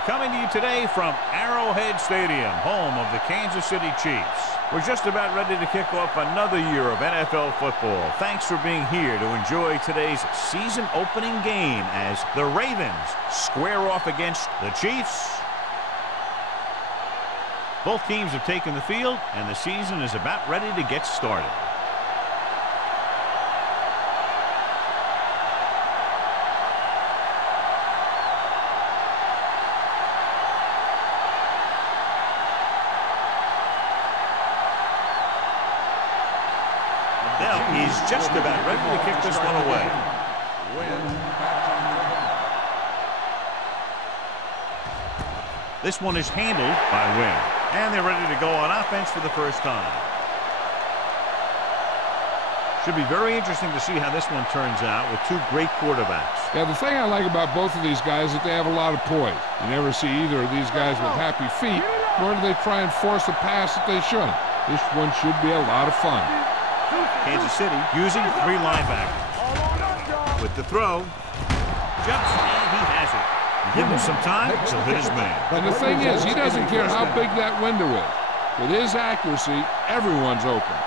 We're coming to you today from Arrowhead Stadium, home of the Kansas City Chiefs. We're just about ready to kick off another year of NFL football. Thanks for being here to enjoy today's season opening game as the Ravens square off against the Chiefs. Both teams have taken the field, and the season is about ready to get started. He's just about ready to kick this one away. This one is handled by Wynn. And they're ready to go on offense for the first time. Should be very interesting to see how this one turns out with two great quarterbacks. Yeah, the thing I like about both of these guys is that they have a lot of poise. You never see either of these guys with happy feet, nor do they try and force a pass that they shouldn't. This one should be a lot of fun. Kansas City using three linebackers. With the throw, jumps, and he has it. Give him some time, he'll hit his man. And the thing is, he doesn't care how big that window is. With his accuracy, everyone's open.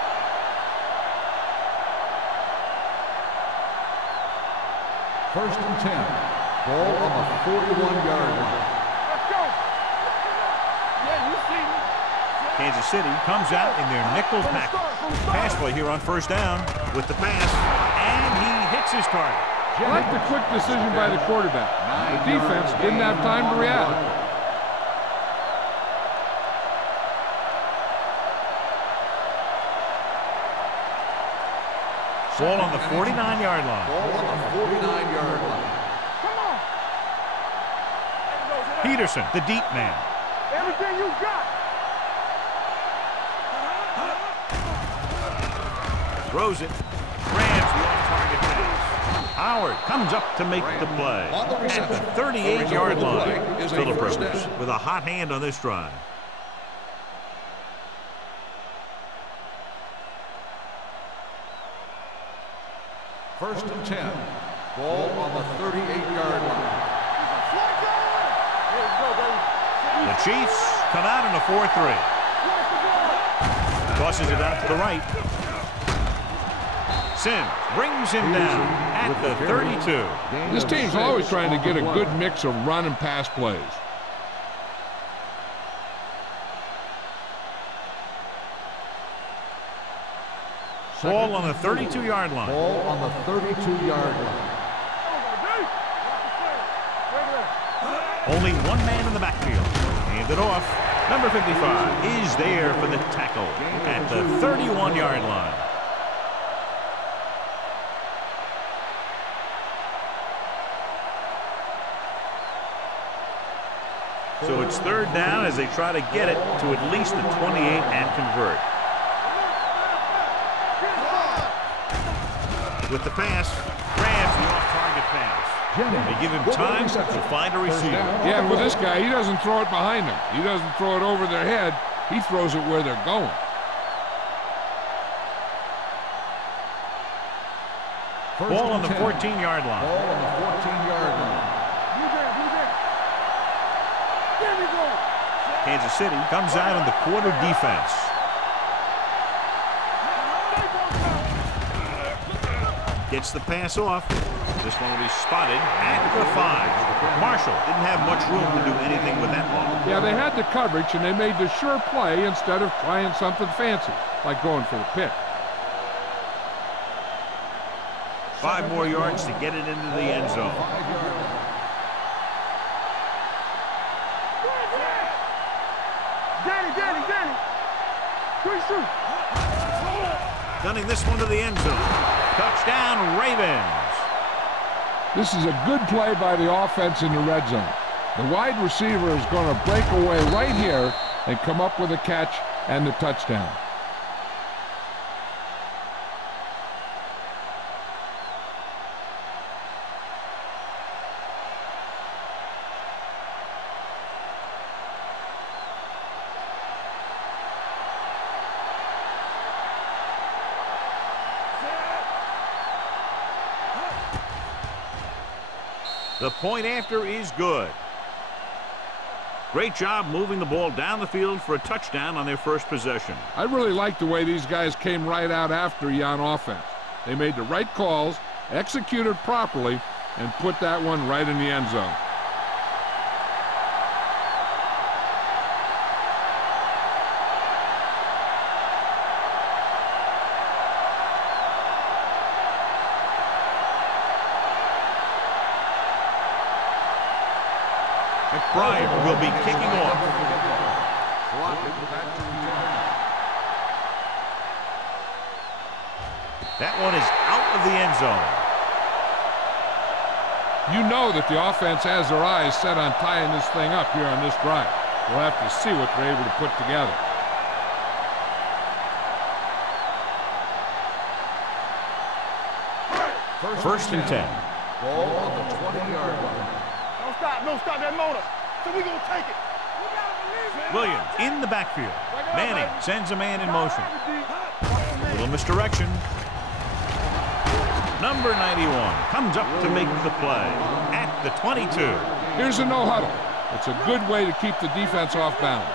First and 10. Ball on the 41-yard line. Let's go. Yeah, you see me. Kansas City comes out in their nickel package. Pass play here on first down with the pass, and he hits his target. I like the quick decision by the quarterback. The defense didn't have time to react. Ball on the 49-yard line. Ball on the 49-yard line. Come on. Peterson, the deep man. Everything you got. Throws it. Grabs the off-target pass. Howard comes up to make the play. At the 38-yard line, Philip Rivers with a hot hand on this drive. First and 10. Ball on the 38-yard line. The Chiefs come out in a 4-3. Tosses it out to the right. Sims brings him down at the 32. This team's always trying to get a good mix of run and pass plays. Ball on the 32-yard line. Ball on the 32-yard line. Only one man in the backfield. Hand it off. Number 55 is there for the tackle at the 31-yard line. So it's third down as they try to get it to at least the 28 and convert. With the pass, grabs the off-target pass. They give him time to find a receiver. Yeah, and with this guy, he doesn't throw it behind them. He doesn't throw it over their head. He throws it where they're going. Ball on the 14-yard line. Ball on the 14-yard line. Kansas City comes out in the quarter defense. Gets the pass off. This one will be spotted at the 5. Marshall didn't have much room to do anything with that ball. Yeah, they had the coverage, and they made the sure play instead of trying something fancy, like going for the pick. 5 more yards to get it into the end zone. Danny. Good shoot. Gunning this one to the end zone. Touchdown, Ravens. This is a good play by the offense in the red zone. The wide receiver is going to break away right here and come up with a catch and the touchdown. The point after is good. Great job moving the ball down the field for a touchdown on their first possession. I really like the way these guys came right out after you on offense. They made the right calls, executed properly, and put that one right in the end zone. McBride will be kicking off. That one is out of the end zone. You know that the offense has their eyes set on tying this thing up here on this drive. We'll have to see what they're able to put together. First and 10. Ball on the 20-yard line. Don't stop that motor. So we gonna take it. Williams in the backfield. Manning sends a man in motion. Little misdirection. Number 91 comes up to make the play at the 22. Here's a no huddle. It's a good way to keep the defense off balance.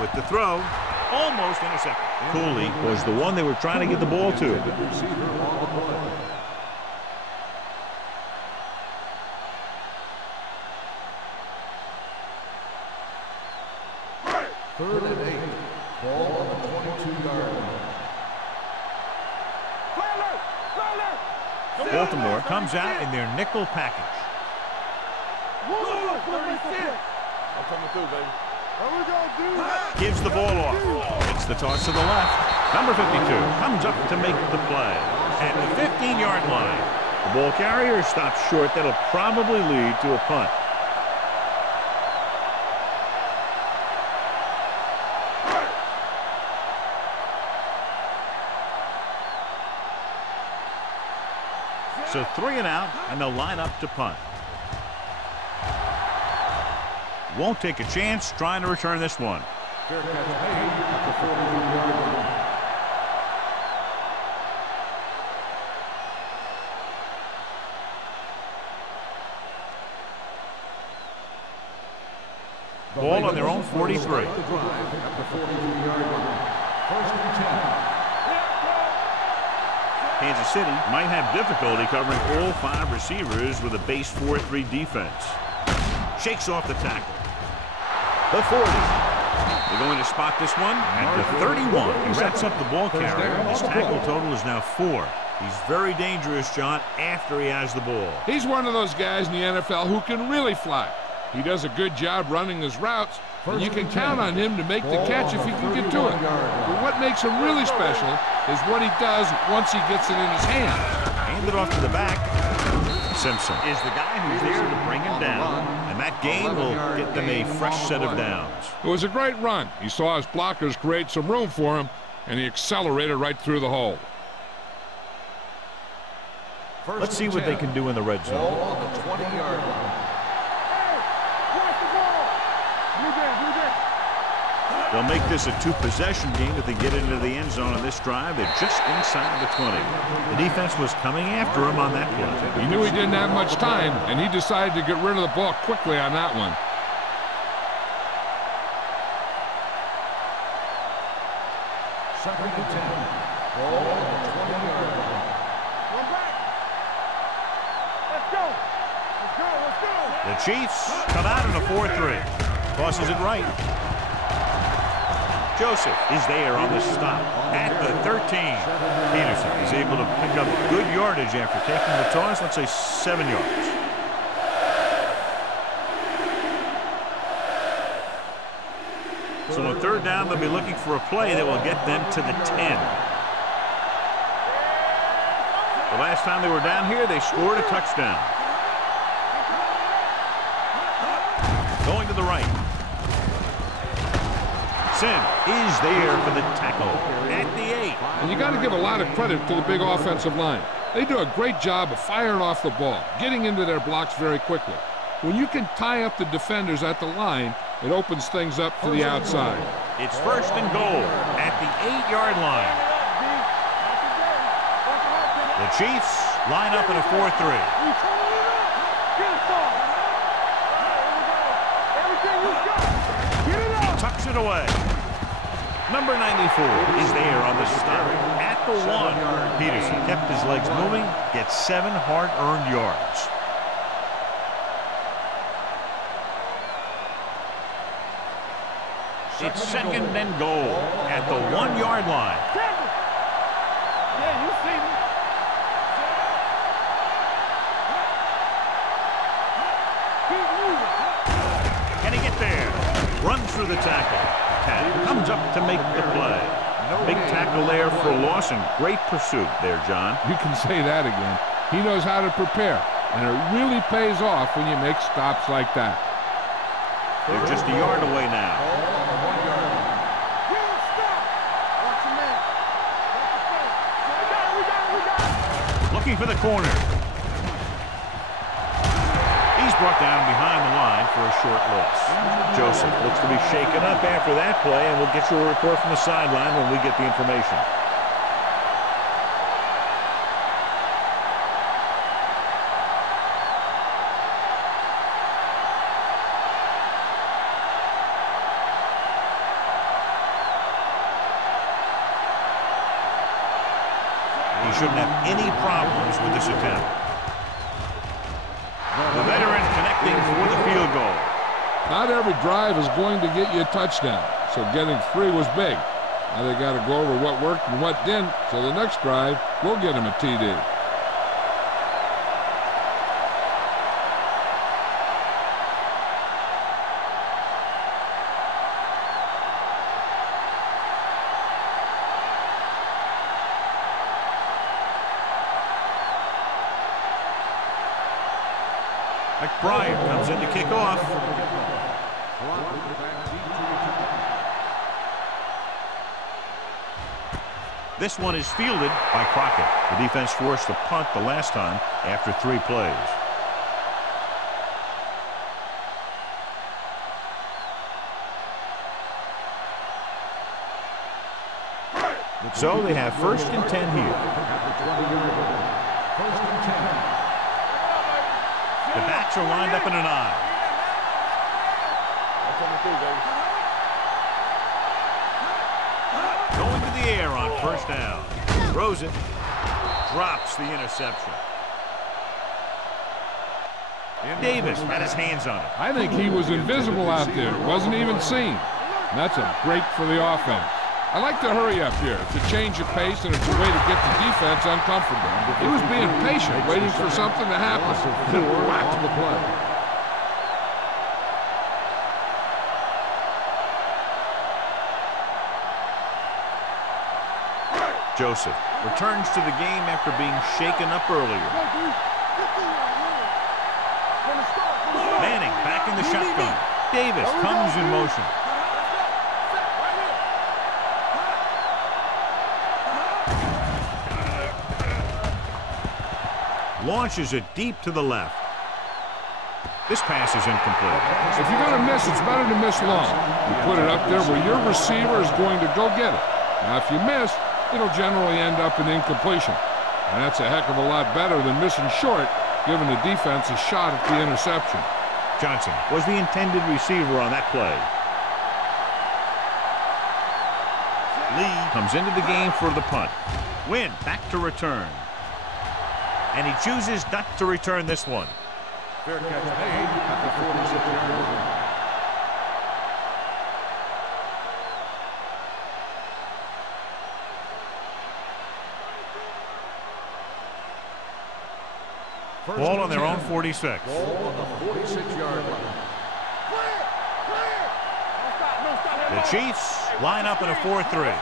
With the throw, almost intercepted. Cooley was the one they were trying to get the ball to. Third and 8. Ball on the 22-yard line. Baltimore comes out in their nickel package. I'm coming through, baby. What we gonna do? Gives the ball off. It's the toss to the left. Number 52 comes up to make the play at the 15-yard line. The ball carrier stops short. That'll probably lead to a punt. So 3 and out, and they'll line up to punt. Won't take a chance trying to return this one. Fair catch made at the 43-yard line. Ball on their own 43. At the 43-yard line. First and 10. Kansas City might have difficulty covering all 5 receivers with a base 4-3 defense. Shakes off the tackle. The 40. They're going to spot this one at the 31. He sets up the ball carrier. His tackle total is now 4. He's very dangerous, John, after he has the ball. He's one of those guys in the NFL who can really fly. He does a good job running his routes, and you can count on him to make the catch if he can get to it. But what makes him really special is what he does once he gets it in his hands. Hand it off to the back. Simpson is the guy who's there to bring him down, and that gain will get them a fresh set of downs. It was a great run. He saw his blockers create some room for him, and he accelerated right through the hole. Let's see what they can do in the red zone. Ball on the 20-yard line. They'll make this a 2-possession game if they get into the end zone on this drive. They're just inside the 20. The defense was coming after him on that play. He knew he didn't have much time, and he decided to get rid of the ball quickly on that one. Second and 10. Ball on the 20-yard line. One back. Let's go. Let's go. Let's go. The Chiefs come out in a 4-3. Tosses it right. Joseph is there on the stop at the 13. Peterson is able to pick up good yardage after taking the toss, let's say 7 yards. So on 3rd down, they'll be looking for a play that will get them to the 10. The last time they were down here, they scored a touchdown. Going to the right. Sim is there for the tackle at the 8. And you got to give a lot of credit to the big offensive line. They do a great job of firing off the ball, getting into their blocks very quickly. When you can tie up the defenders at the line, it opens things up to the outside. It's 1st and goal at the 8-yard line. The Chiefs line up in a 4-3. Tucks it away. Number 94 is there on the stop. At the 1. Peterson kept his legs moving, gets 7 hard-earned yards. It's second and goal at the 1-yard line. Yeah, you see me. Keep moving. Can he get there? Runs through the tackle. Cat comes up to make the play. Big tackle there for loss and great pursuit there, John. You can say that again. He knows how to prepare, and it really pays off when you make stops like that. They're just a yard away now. Looking for the corner. He's brought down behind the line for a short loss. Joseph looks to be shaken up after that play, and we'll get you a report from the sideline when we get the information. He shouldn't have any problems with this attempt. The veteran connecting for the field goal. Not every drive is going to get you a touchdown, so getting 3 was big. Now they got to go over what worked and what didn't, so the next drive will get him a TD. McBride comes in to kick off. This one is fielded by Crockett. The defense forced the punt the last time after 3 plays. So they have 1st and 10 here. 1st and 10. The backs are lined up in an I. Going to the air on 1st down. Throws it. Drops the interception. Davis had his hands on it. I think he was invisible out there. Wasn't even seen. And that's a break for the offense. I like to hurry up here. It's a change of pace, and it's a way to get the defense uncomfortable. He was being patient, waiting for something to happen. On the play. Joseph returns to the game after being shaken up earlier. Manning back in the shotgun. Davis comes in motion. Launches it deep to the left. This pass is incomplete. If you're going to miss, it's better to miss long. You put it up there where your receiver is going to go get it. Now, if you miss, it'll generally end up in incompletion. And that's a heck of a lot better than missing short, giving the defense a shot at the interception. Johnson was the intended receiver on that play. Lee comes into the game for the punt. Wynn back to return. And he chooses not to return this one. Fair catch made at the 46-yard line. Ball on their own 46. Ball on the 46-yard line. The Chiefs line up in a 4-3.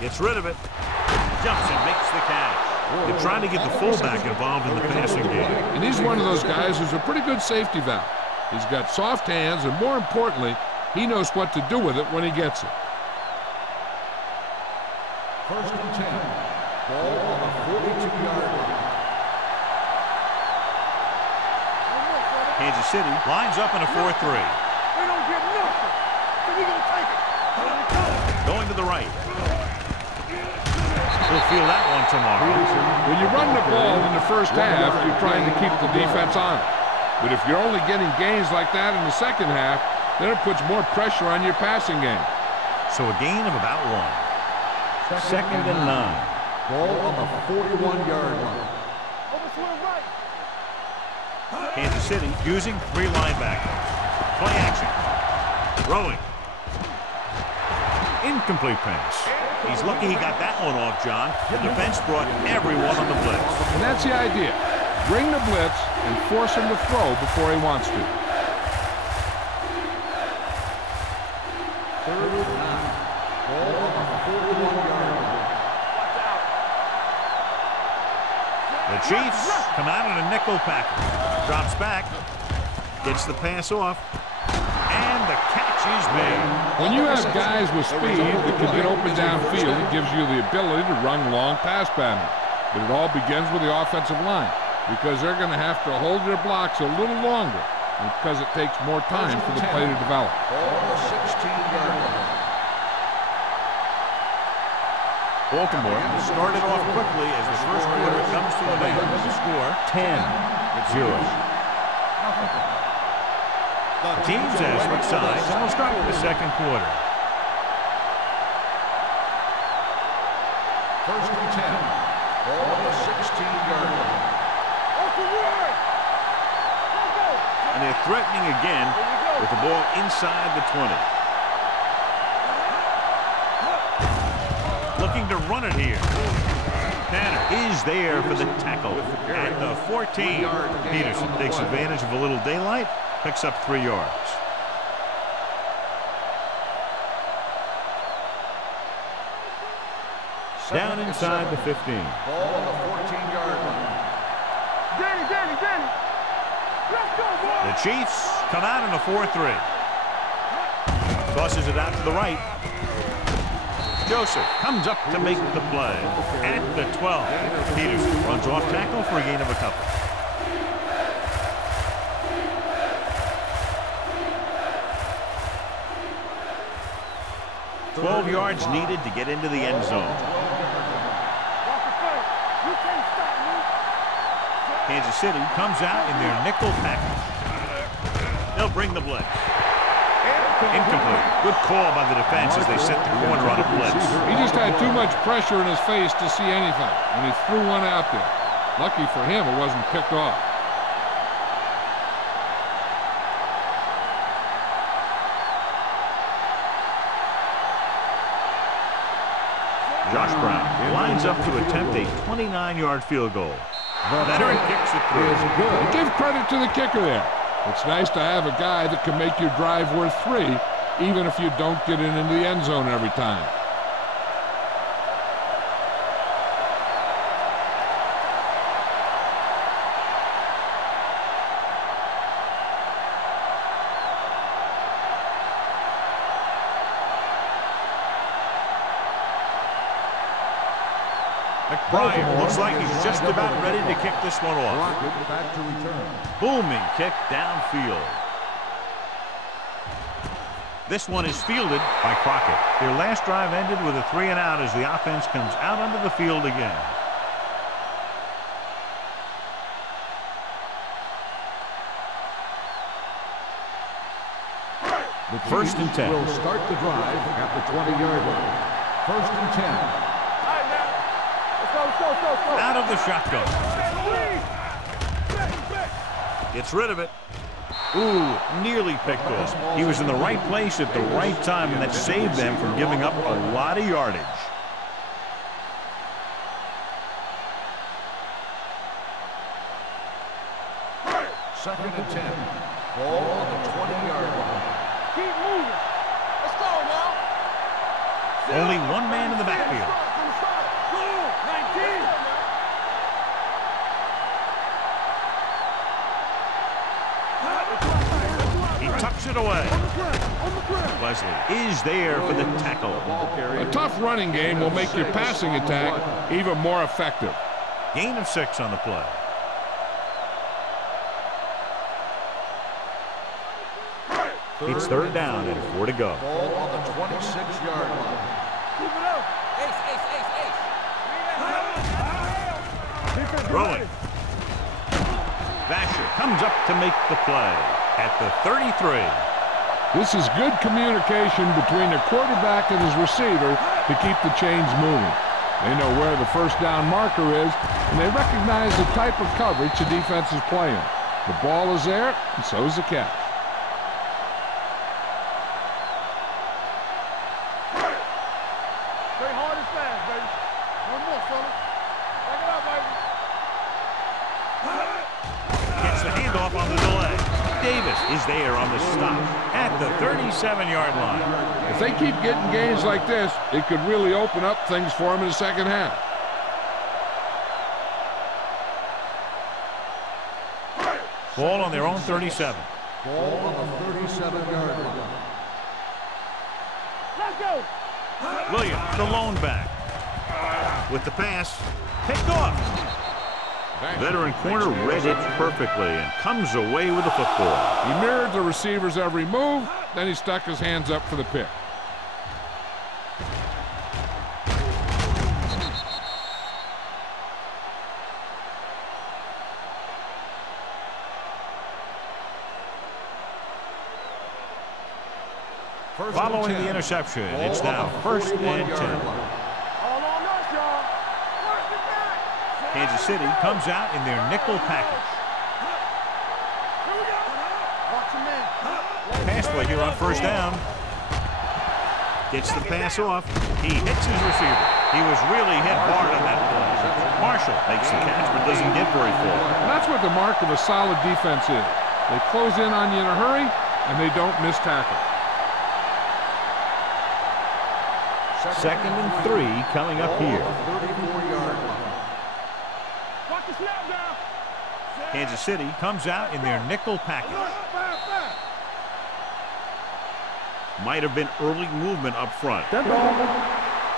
Gets rid of it. Jumps and makes the catch. They're trying to get the fullback involved in the passing game. And he's one of those guys who's a pretty good safety valve. He's got soft hands, and more importantly, he knows what to do with it when he gets it. 1st and 10. Ball on the 42-yard line. Kansas City lines up in a 4-3. They don't get nothing, so we gonna take it. Going to the right. We'll feel that one tomorrow. When you run the ball in the first half, you're trying to keep the defense on it. But if you're only getting gains like that in the second half, then it puts more pressure on your passing game. So a gain of about 1. Second and 9. Ball on the 41-yard line. Over to the right. Kansas City using 3 linebackers. Play action. Throwing. Incomplete pass. He's lucky he got that one off, John. The defense brought everyone on the blitz. And that's the idea. Bring the blitz and force him to throw before he wants to. Third and 9. Ball on the 41-yard line. The Chiefs come out in a nickel package. Drops back. Gets the pass off. And the catch is made. When you have guys with speed that can get open downfield, it gives you the ability to run long pass patterns. But it all begins with the offensive line, because they're going to have to hold their blocks a little longer, because it takes more time for the play to develop. Ball on the 16-yard line. Baltimore started off quickly as the first quarter comes to an end with the score 10-0. The teams have switched sides, and we'll start with the second quarter. First and 10. Ball on the 16-yard line. Off the right. Go. And they're threatening again with the ball inside the 20. Looking to run it here. Tanner is there for the tackle at the 14. Peterson takes advantage of a little daylight, picks up 3 yards. Down inside the 15. Ball on the 14-yard line. Danny. Let's go, boy. The Chiefs come out in a 4-3. Tosses it out to the right. Joseph comes up to make the play at the 12. Peterson runs off tackle for a gain of a couple. $12 yards needed to get into the end zone. Kansas City comes out in their nickel package. They'll bring the blitz. Incomplete. Good call by the defense as they set the corner on a blitz. He just had too much pressure in his face to see anything, and he threw one out there. Lucky for him, it wasn't picked off. Josh Brown lines up to attempt a 29-yard field goal. Veteran kicks it through. Give credit to the kicker there. It's nice to have a guy that can make your drive worth 3, even if you don't get it into the end zone every time. McBride looks like he's just about ready to kick this one off. Back to return. Booming kick downfield. This one is fielded by Crockett. Their last drive ended with a 3-and-out as the offense comes out onto the field again. The First and 10. Will start the drive at the 20-yard line. First and 10. Go. Out of the shotgun. Gets rid of it. Ooh, nearly picked off. He was in the right place at the right time, and that saved them from giving up a lot of yardage. Second and 10. Ball on the 20-yard line. Keep moving. Let's go now. Only one man in the backfield. 19. He tucks it away. Wesley is there for the tackle. A tough running game will make your passing attack even more effective. Gain of 6 on the play. It's third down and 4 to go. Ball on the 26-yard line. Keep it up. Ace. Throwing. Vasher comes up to make the play at the 33. This is good communication between the quarterback and his receiver to keep the chains moving. They know where the first down marker is, and they recognize the type of coverage the defense is playing. The ball is there, and so is the catch. Stay hard and fast, baby. One more, fella. Back it up, baby. Gets the handoff on the delay. Davis is there on the stop at the 37-yard line. If they keep getting gains like this, it could really open up things for them in the second half. Ball on their own 37. Ball on the 37-yard line. Let's go. Williams, the lone back. With the pass, picked off. Veteran corner read it perfectly and comes away with the football. He mirrored the receiver's every move, then he stuck his hands up for the pick. Following the interception, it's now 1st and 10. All on us, y'all. First and 10. Kansas City comes out in their nickel package. Here we go. Watch him in. Pass play here on 1st down. Gets the pass off. He hits his receiver. He was really hit hard on that play. Marshall makes the catch but doesn't get very far. And that's what the mark of a solid defense is. They close in on you in a hurry, and they don't miss tackle. 2nd and 3 coming up here. 34-yard line. Watch the snap down. Kansas City comes out in their nickel package. Fast. Might have been early movement up front. Dead ball.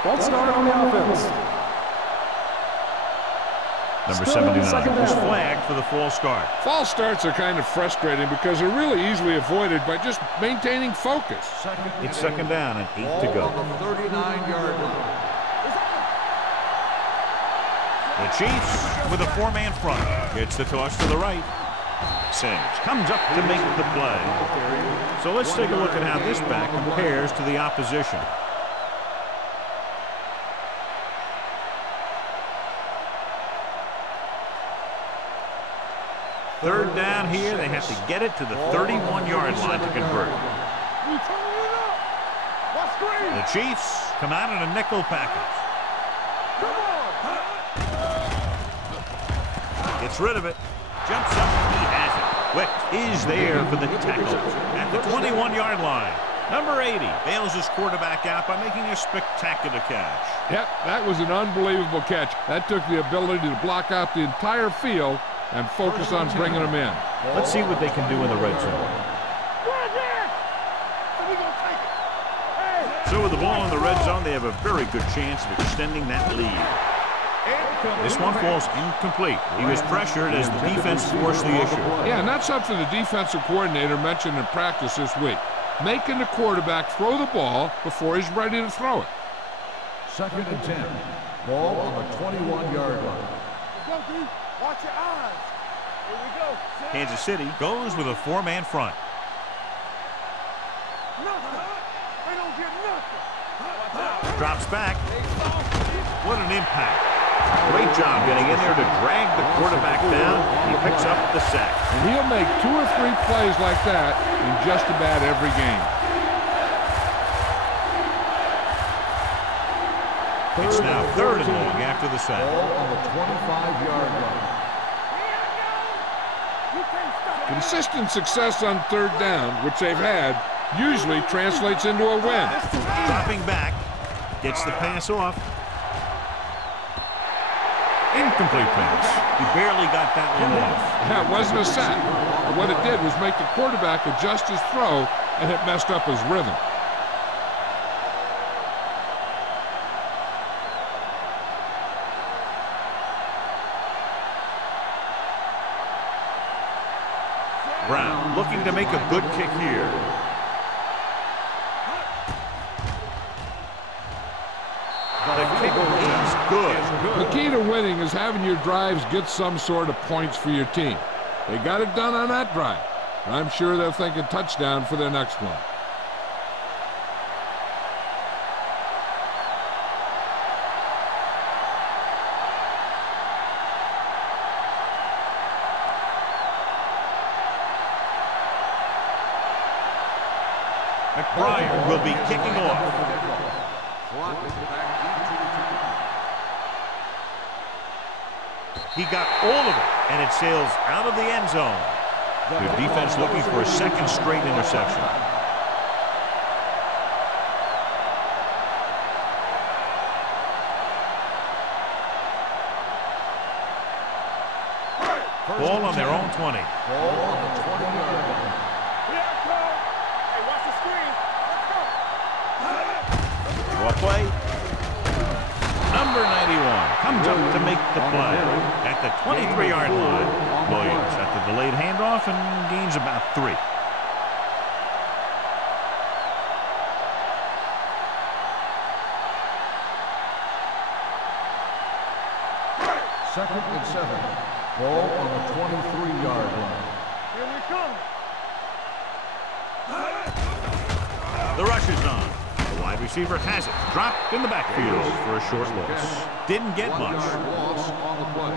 False start on the offense. Number Still 79 second was down. flagged for the false start. False starts are kind of frustrating because they're really easily avoided by just maintaining focus. It's 2nd down and 8 to go. Ball on the 39-yard line. The Chiefs with a 4-man front. Gets the toss to the right. Sims comes up to make the play. So let's take a look at how this back compares to the opposition. Third down here, they have to get it to the 31-yard line to convert. We turning it up. Watch screen. The Chiefs come out in a nickel package. Come on. Gets rid of it. Jumps up. He has it. Wick is there for the tackle at the 21-yard line. Number 80 bails his quarterback out by making a spectacular catch. Yep, that was an unbelievable catch. That took the ability to block out the entire field and focus on bringing them in. Let's see what they can do in the red zone. We're there. And we gonna take it. Hey. So with the ball in the red zone, they have a very good chance of extending that lead. This one falls incomplete. He was pressured as the defense forced the issue. Yeah, and that's something the defensive coordinator mentioned in practice this week. Making the quarterback throw the ball before he's ready to throw it. 2nd and 10. Ball on the 21-yard line. Go, D. Watch your eyes. Here we go. Kansas City goes with a 4-man front. Nothing. They don't get nothing. Drops back. What an impact. Great job getting in there to drag the quarterback down. He picks up the sack. And he'll make 2 or 3 plays like that in just about every game. It's now 3rd and long after the sack. Ball on the 25-yard line. Consistent success on 3rd down, which they've had, usually translates into a win. Dropping back. Gets the pass off. Incomplete pass. He barely got that one off. Yeah, it wasn't a sack. But what it did was make the quarterback adjust his throw, and it messed up his rhythm. Brown looking to make a good kick here. The kick is good. The key to winning is having your drives get some sort of points for your team. They got it done on that drive. I'm sure they'll think a touchdown for their next one. McBride will be kicking off. He got all of it, and it sails out of the end zone. Good defense looking for a second straight interception. Ball on their own 20. Ball on the 20-yard line. Hey, watch the screen. Let's go. Draw play. Number 91 comes up to make the play at the 23-yard line. Williams at the delayed handoff and gains about 3. Second and 7. Ball on the 23-yard line. Here we come. The rush is on. The wide receiver has it. Dropped in the backfield for a short loss. Didn't get much. 1-yard loss on the play.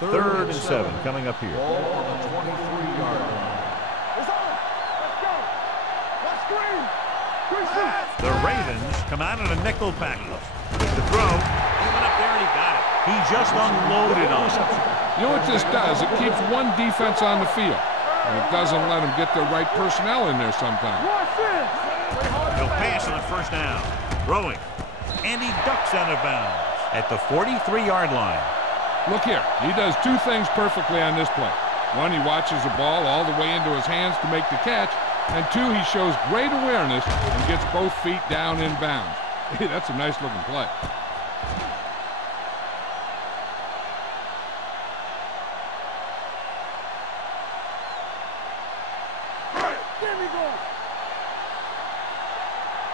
Third and 7 coming up here. Ball on the 23-yard line. It's on. Let's go. Watch screen. The Ravens come out in a nickel package. The throw. He went up there and he got it. He just unloaded on it. You know what this does? It keeps one defense on the field. And it doesn't let them get the right personnel in there sometimes. Watch this. He'll pass on the first down. Throwing. And he ducks out of bounds at the 43-yard line. Look here. He does 2 things perfectly on this play. 1, he watches the ball all the way into his hands to make the catch. And 2, he shows great awareness and gets both feet down in bounds. Hey, that's a nice-looking play. There we go.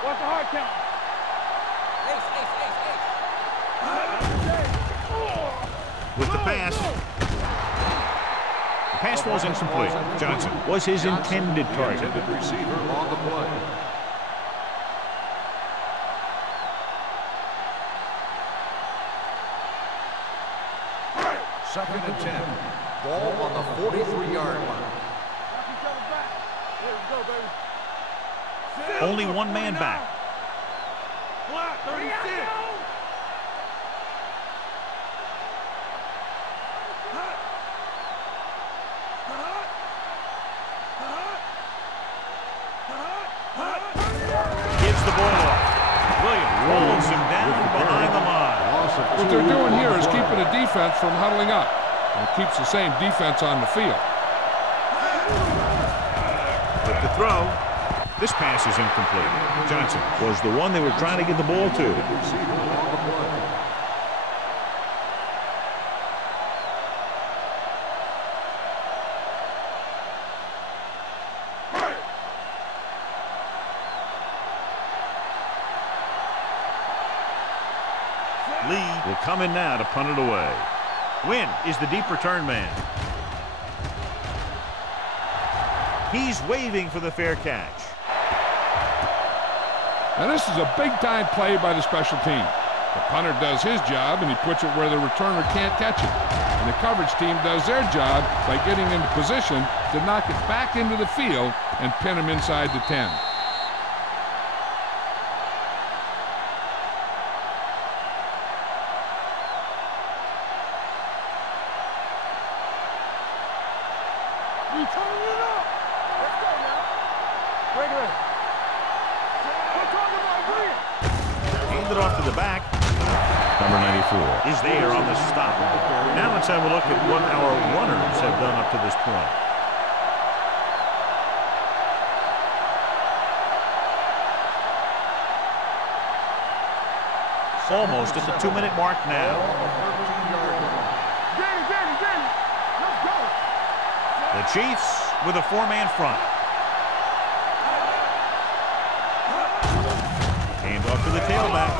Watch the hard count. With the pass. The pass falls incomplete. Johnson was his intended target. Intended receiver on the play. Second and 10. Ball on the 43-yard line. Watch each other back. There we go, baby. Only one man back. Block, 36. Gives the ball off. Williams rolls him down behind the line. What they're doing here is keeping the defense from huddling up. And it keeps the same defense on the field. With the throw. This pass is incomplete. Johnson was the one they were trying to get the ball to. Receiver on the play. Lee will come in now to punt it away. Wynn is the deep return man. He's waving for the fair catch. Now this is a big-time play by the special team. The punter does his job, and he puts it where the returner can't catch it. And the coverage team does their job by getting into position to knock it back into the field and pin him inside the 10. Handed off to the back. Number 94 is there on the stop. Now let's have a look at what our runners have done up to this point. Almost at the 2-minute mark now. The Chiefs with a 4-man front. the tailback.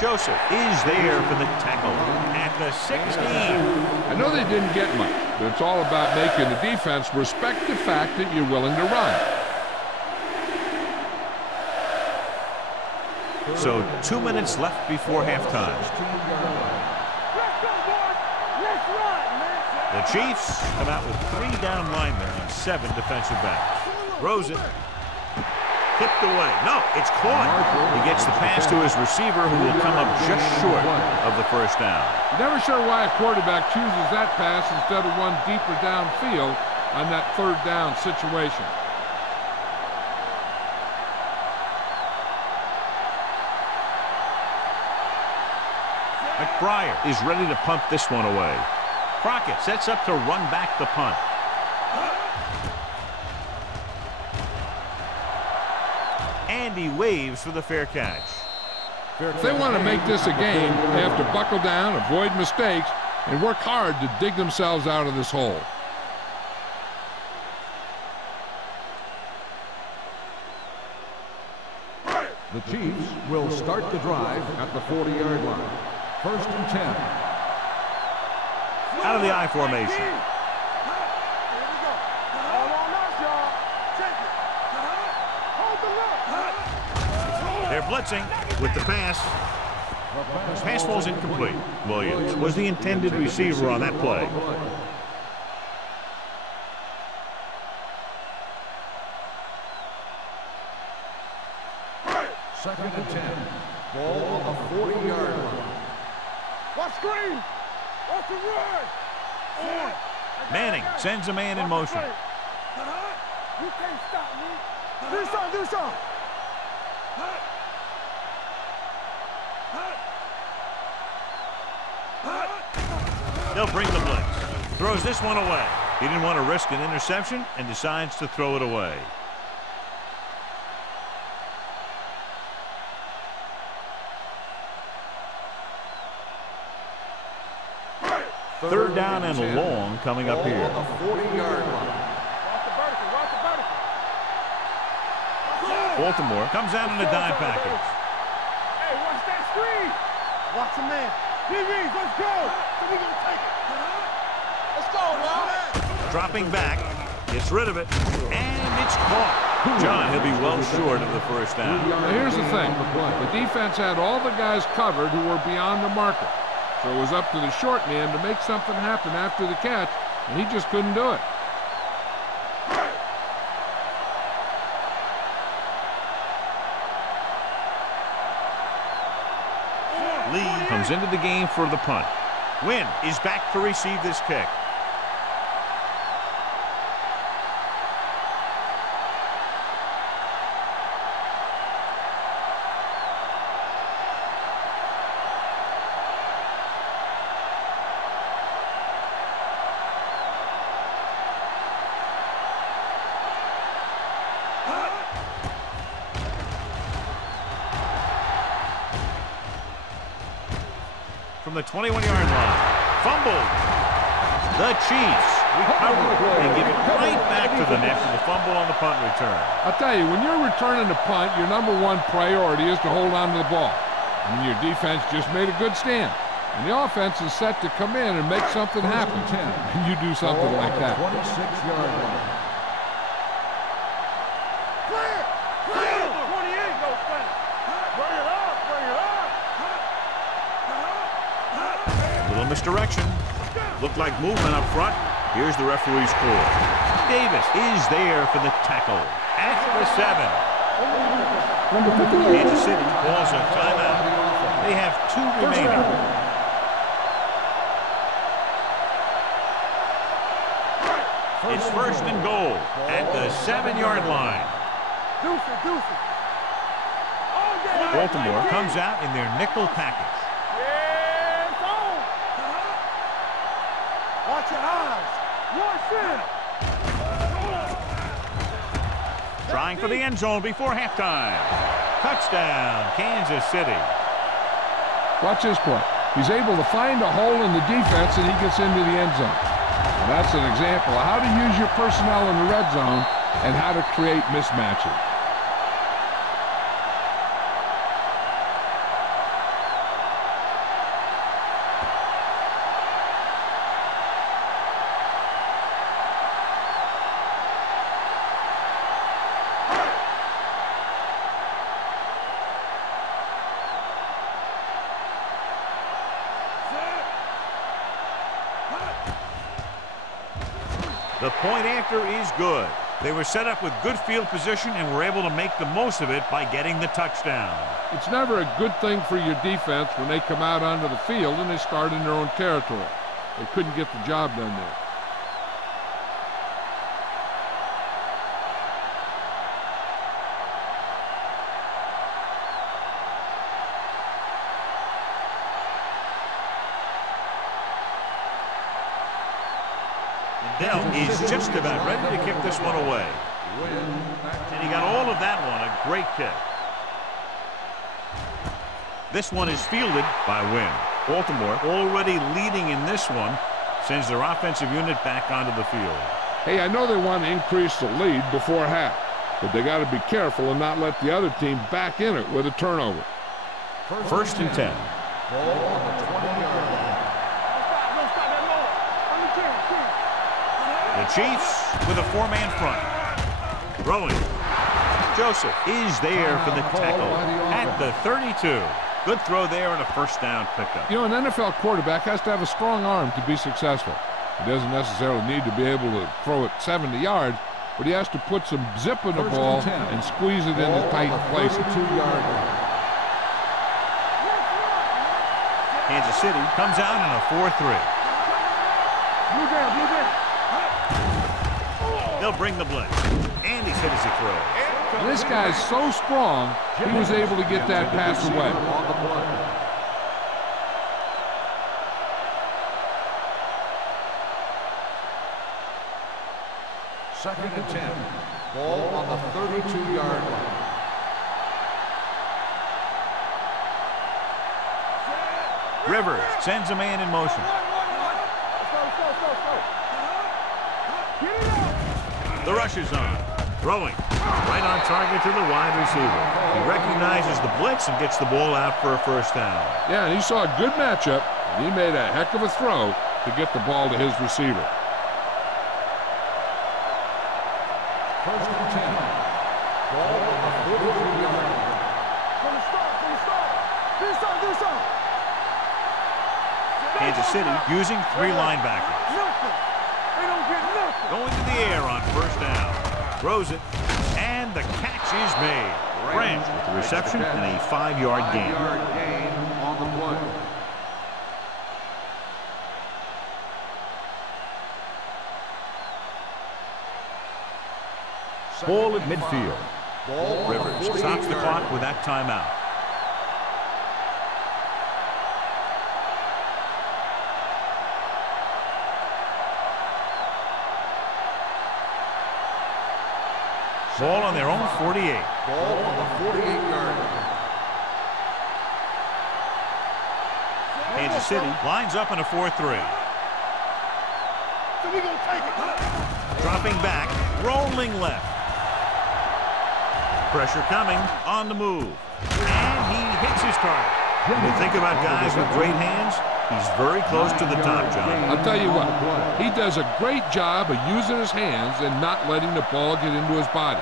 Joseph is there for the tackle at the 16. I know they didn't get much, but it's all about making the defense respect the fact that you're willing to run. So 2 minutes left before halftime. The Chiefs come out with 3 down linemen and 7 defensive backs. Throws it. Tipped away. No, it's caught. He gets the pass to his receiver, who will come up just short of the first down. Never sure why a quarterback chooses that pass instead of one deeper downfield on that 3rd down situation. McBride is ready to punt this one away. Crockett sets up to run back the punt. And he waves for the fair catch. If they want to make this a game, they have to buckle down, avoid mistakes, and work hard to dig themselves out of this hole. The Chiefs will start the drive at the 40-yard line. 1st and 10. Out of the I formation. They're blitzing with the pass. Pass falls incomplete. Williams was the intended receiver on that play. Second and 10. Ball on the 40-yard line. Watch screen. Watch the run. Manning sends a man in motion. You can't stop me. Do something. Do something. They'll bring the blitz. Throws this one away. He didn't want to risk an interception and decides to throw it away. Third down and long coming up here. Ball on the 40-yard line. Watch the vertical. Watch the vertical. Baltimore comes out in a dime package. Hey, watch that screen. Watch the man. DBs, let's go. So we gonna take it. Let's go, man. Dropping back, gets rid of it, and it's caught. John, he'll be well short of the first down. Now here's the thing. The defense had all the guys covered who were beyond the marker. So it was up to the short man to make something happen after the catch, and he just couldn't do it. Lee comes into the game for the punt. Wynn is back to receive this kick. From the 21-yard line. Fumbled. The Chiefs recover and give it right back to the net for the fumble on the punt return. I'll tell you, when you're returning a punt, your #1 priority is to hold on to the ball. And your defense just made a good stand. And the offense is set to come in and make something happen. And you do something like that. 26-yard line. Clear. Clear. 28. Go fast. Bring it up. Bring it up. Little misdirection. Looked like movement up front. Here's the referee's call. Davis is there for the tackle at the 7. Kansas City calls a timeout. They have 2 remaining. It's 1st and goal at the 7-yard line. Deuce it. Deuce it. All day. Baltimore comes out in their nickel package. Yeah, it's on. Watch your eyes. Watch it. Trying for the end zone before halftime. Touchdown, Kansas City. Watch this play. He's able to find a hole in the defense, and he gets into the end zone. And that's an example of how to use your personnel in the red zone and how to create mismatches. The point after is good. They were set up with good field position and were able to make the most of it by getting the touchdown. It's never a good thing for your defense when they come out onto the field and they start in their own territory. They couldn't get the job done there. Dell is just about ready to kick this one away. And he got all of that one, a great kick. This one is fielded by Wynn. Baltimore, already leading in this one, sends their offensive unit back onto the field. Hey, I know they want to increase the lead before half, but they got to be careful and not let the other team back in it with a turnover. First and 10. Ball on the 20-yard line. The Chiefs with a four-man front. Throwing. Joseph is there for the tackle at the 32. Good throw there and a first down pickup. You know, an NFL quarterback has to have a strong arm to be successful. He doesn't necessarily need to be able to throw it 70 yards, but he has to put some zip in the ball and squeeze it into tight places. Kansas City comes out in a 4-3. They'll bring the blitz. And he's hit as he throws. This guy's so strong, he was able to get that pass away. Second and 10. Ball on the 32-yard line. Rivers sends a man in motion. The rush is on. Throwing. Right on target to the wide receiver. He recognizes the blitz and gets the ball out for a first down. Yeah, and he saw a good matchup, and he made a heck of a throw to get the ball to his receiver. First and 10. Ball on the 43-yard line. Kansas City using three linebackers. Going to the air on first down. Throws it, and the catch is made. Grant with the reception and a 5-yard gain. 5-yard gain on the play. Ball at midfield. Ball Rivers stops the clock with that timeout. Ball on their own 48. Ball on the 48-yard line. Kansas City lines up in a 4-3. Dropping back, rolling left. Pressure coming, on the move. And he hits his target. When you think about guys with great hands, he's very close to the top, John. I'll tell you what, he does a great job of using his hands and not letting the ball get into his body.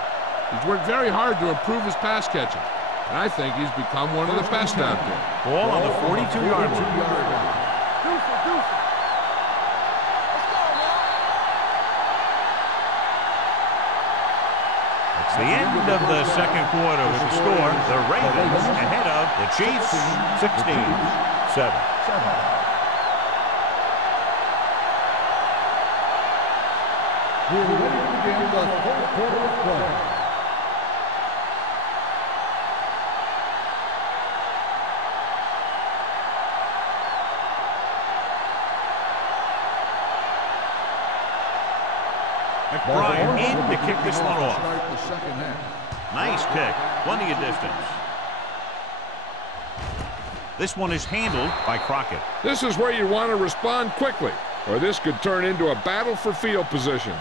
He's worked very hard to improve his pass catching, and I think he's become one of the best out there. Ball on the 42-yard line. It's the end of the second quarter with the score. The Ravens ahead of the Chiefs, 16-7. We're ready to begin the fourth quarter of play. McBride in to kick this one off. Start the second half. Nice kick. Plenty of distance. This one is handled by Crockett. This is where you want to respond quickly, or this could turn into a battle for field position.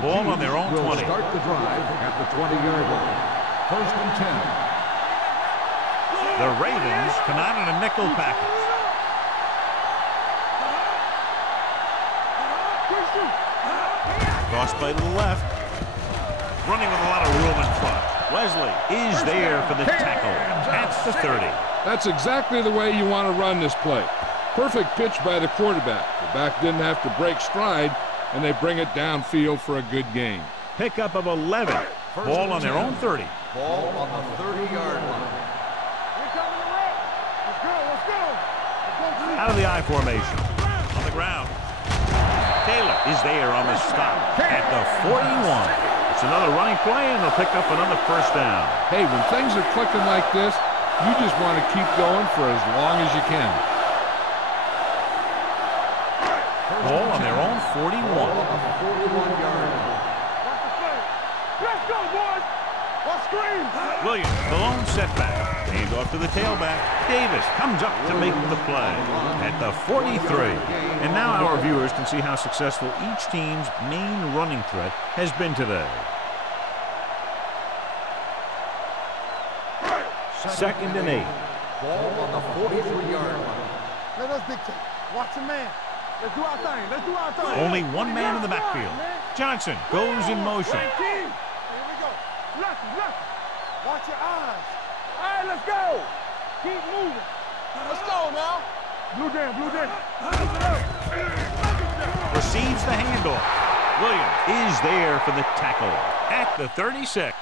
Ball on their own 20. Start the drive at the 20-yard line. First and 10. The Ravens come out in a nickel package. Cross play to the left. Running with a lot of room in front. Wesley is there for the tackle at the 30. That's exactly the way you want to run this play. Perfect pitch by the quarterback. The back didn't have to break stride, and they bring it downfield for a good gain. Pickup of 11. Ball on their own 30. Ball on the 30-yard line. Out of the I formation. On the ground. Taylor is there on the stop at the 41. It's another running play, and they'll pick up another first down. Hey, when things are clicking like this, you just want to keep going for as long as you can. Ball on their own 41. Let's go, boys! What screen? Williams, the lone setback. Hand off to the tailback. Davis comes up to make the play at the 43. And now our viewers can see how successful each team's main running threat has been today. Second and 8. Ball on the 43-yard line. Let us dictate. Watch a man. Let's do our thing. Let's do our thing. Only one man in the backfield. Johnson goes in motion. Here we go. Lefty, lefty. Watch your eyes. All right, let's go. Keep moving. Let's go now. Blue down, blue down. Receives the handoff. Williams is there for the tackle at the 36.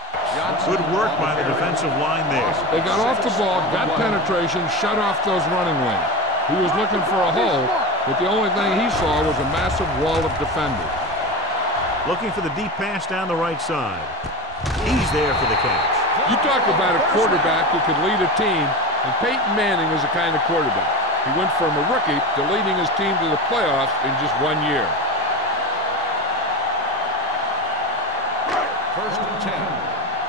Good work by the defensive line there. They got off the ball, got penetration, shut off those running lanes. He was looking for a hole, but the only thing he saw was a massive wall of defenders. Looking for the deep pass down the right side. He's there for the catch. You talk about a quarterback who could lead a team, and Peyton Manning is the kind of quarterback. He went from a rookie to leading his team to the playoffs in just 1 year. First and 10.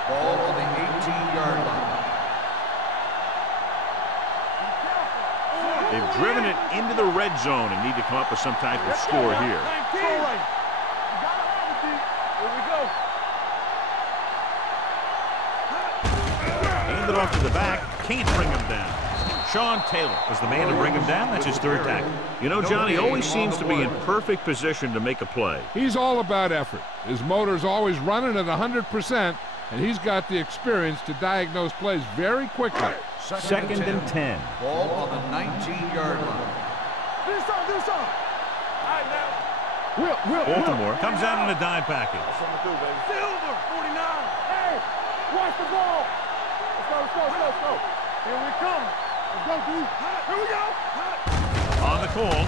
Ball on the 18-yard line. They've driven it into the red zone and need to come up with some type of score here. Handed off to the back, can't bring him down. Sean Taylor was the man to bring him down. That's his third tackle. You know, Johnny always seems to be in perfect position to make a play. He's all about effort. His motor's always running at 100%, and he's got the experience to diagnose plays very quickly. Second and 10. Ball on the 19-yard line. Do something, do something. All right, now. Baltimore comes out in a dime package. Silver, 49. Hey, watch the ball. Let's go, let's go, let's go, let's go. Here we come. Let's go, dude. Here we go. On the call.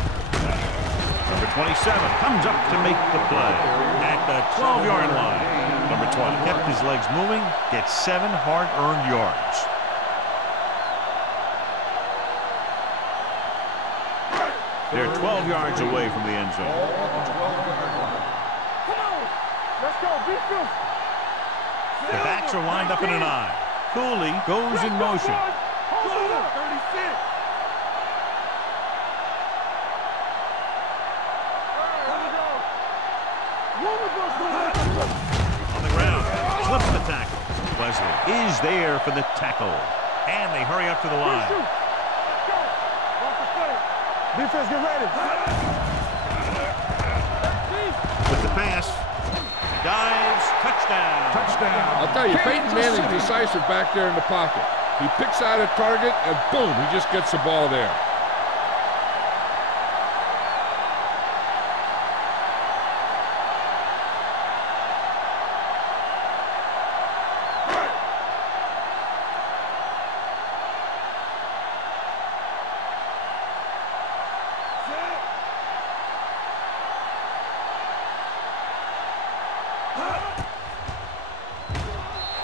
Number 27 comes up to make the play at the 12-yard line. Number 20 kept his legs moving, gets 7 hard-earned yards. They're 12 yards away from the end zone. Come on. Let's go, defense. The backs are lined up in an I. Cooley goes in motion. Hold on. 36. On the ground, slips the tackle. Wesley is there for the tackle. And they hurry up to the line. Defense, get ready. With the pass, dives, touchdown. Touchdown. I'll tell you, Peyton Manning's decisive back there in the pocket. He picks out a target, and boom, he just gets the ball there.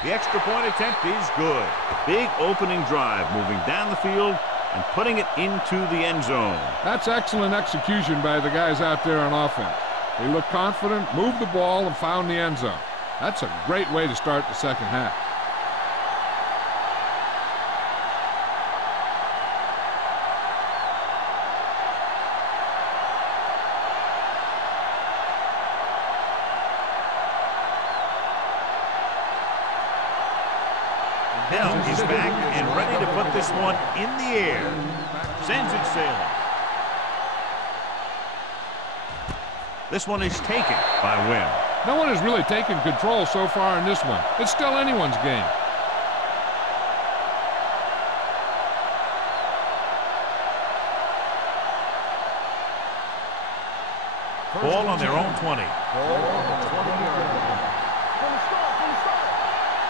The extra point attempt is good. Big opening drive, moving down the field and putting it into the end zone. That's excellent execution by the guys out there on offense. They looked confident, moved the ball, and found the end zone. That's a great way to start the second half. Hill is back and ready to put this one in the air. Sends it sailing. This one is taken by Wynn. No one has really taken control so far in this one. It's still anyone's game. 20. Ball on the 20-yard line. From the start, from the start.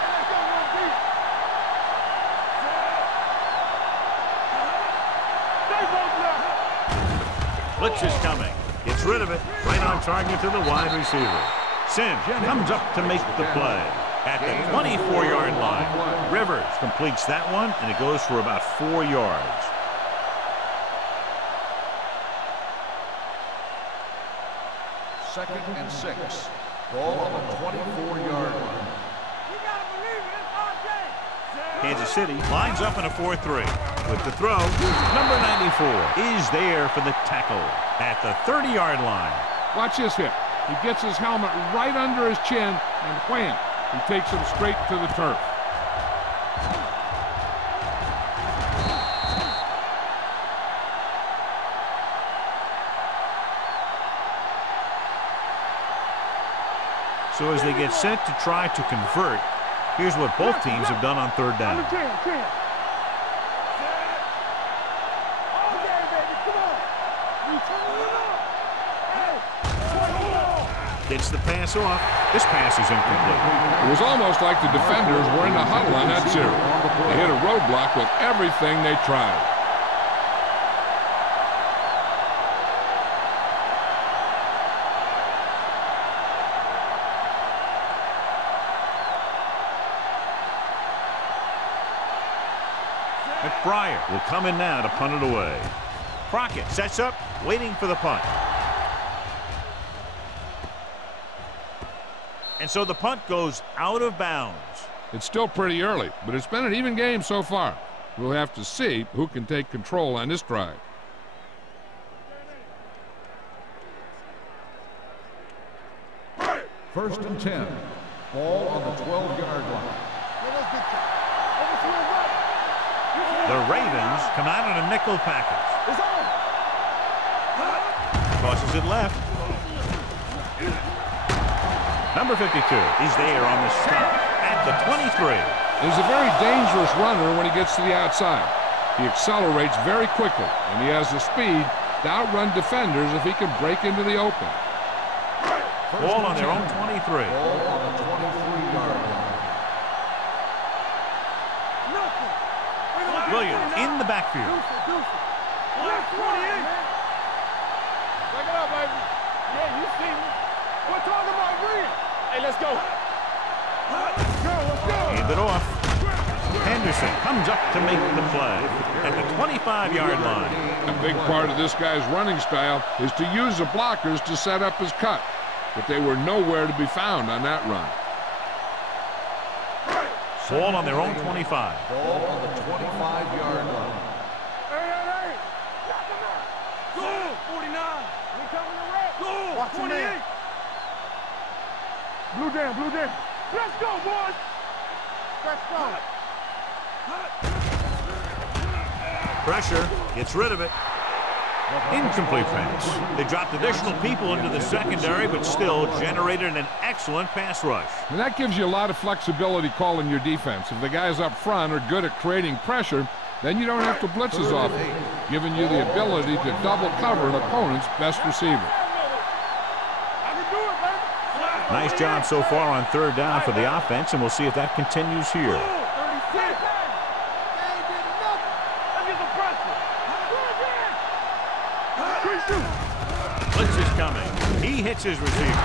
Let's go, run deep. Stay both left. Blitz is coming. Gets rid of it. Right on target to the wide receiver. Sims comes up to make the play at the 24-yard line. Rivers completes that one, and it goes for about 4 yards. Second and 6. Ball on the 24-yard line. You gotta believe it. It's our game. Kansas City lines up in a 4-3. With the throw, number 94 is there for the tackle at the 30-yard line. Watch this hit. He gets his helmet right under his chin, and wham, he takes him straight to the turf. So as they get set to try to convert, here's what both teams have done on third down. Under 10. Okay, baby, come on. Return it up. Hey, Gets the pass off. This pass is incomplete. It was almost like the defenders were in a huddle on that series. They hit a roadblock with everything they tried. McBriar will come in now to punt it away. Crockett sets up, waiting for the punt. And so the punt goes out of bounds. It's still pretty early, but it's been an even game so far. We'll have to see who can take control on this drive. First and 10. Ball on the 12-yard line. The Ravens come out in a nickel package. Crosses it left. Number 52 is there on the stop at the 23. He's a very dangerous runner when he gets to the outside. He accelerates very quickly, and he has the speed to outrun defenders if he can break into the open. Ball on their own 23. Ball on the 23-yard line. Williams in the backfield. Left 28. Back it up, baby. Yeah, you see me. We're talking about green. Hey, let's go. Let's go. Hand it off. Henderson comes up to make the play at the 25-yard line. A big part of this guy's running style is to use the blockers to set up his cut, but they were nowhere to be found on that run. Ball on their own 25. Ball on the 25-yard line. Hey. Go. 49. We coming to wreck. Go. Watch 28. Blue down. Let's go, boys. Let's go. Pressure. Gets rid of it. Incomplete pass. They dropped additional people into the secondary, but still generated an excellent pass rush. And that gives you a lot of flexibility calling your defense. If the guys up front are good at creating pressure, then you don't have to blitz as often, giving you the ability to double cover an opponent's best receiver. Nice job so far on third down for the offense, and we'll see if that continues here. 36. Blitz is coming. He hits his receiver.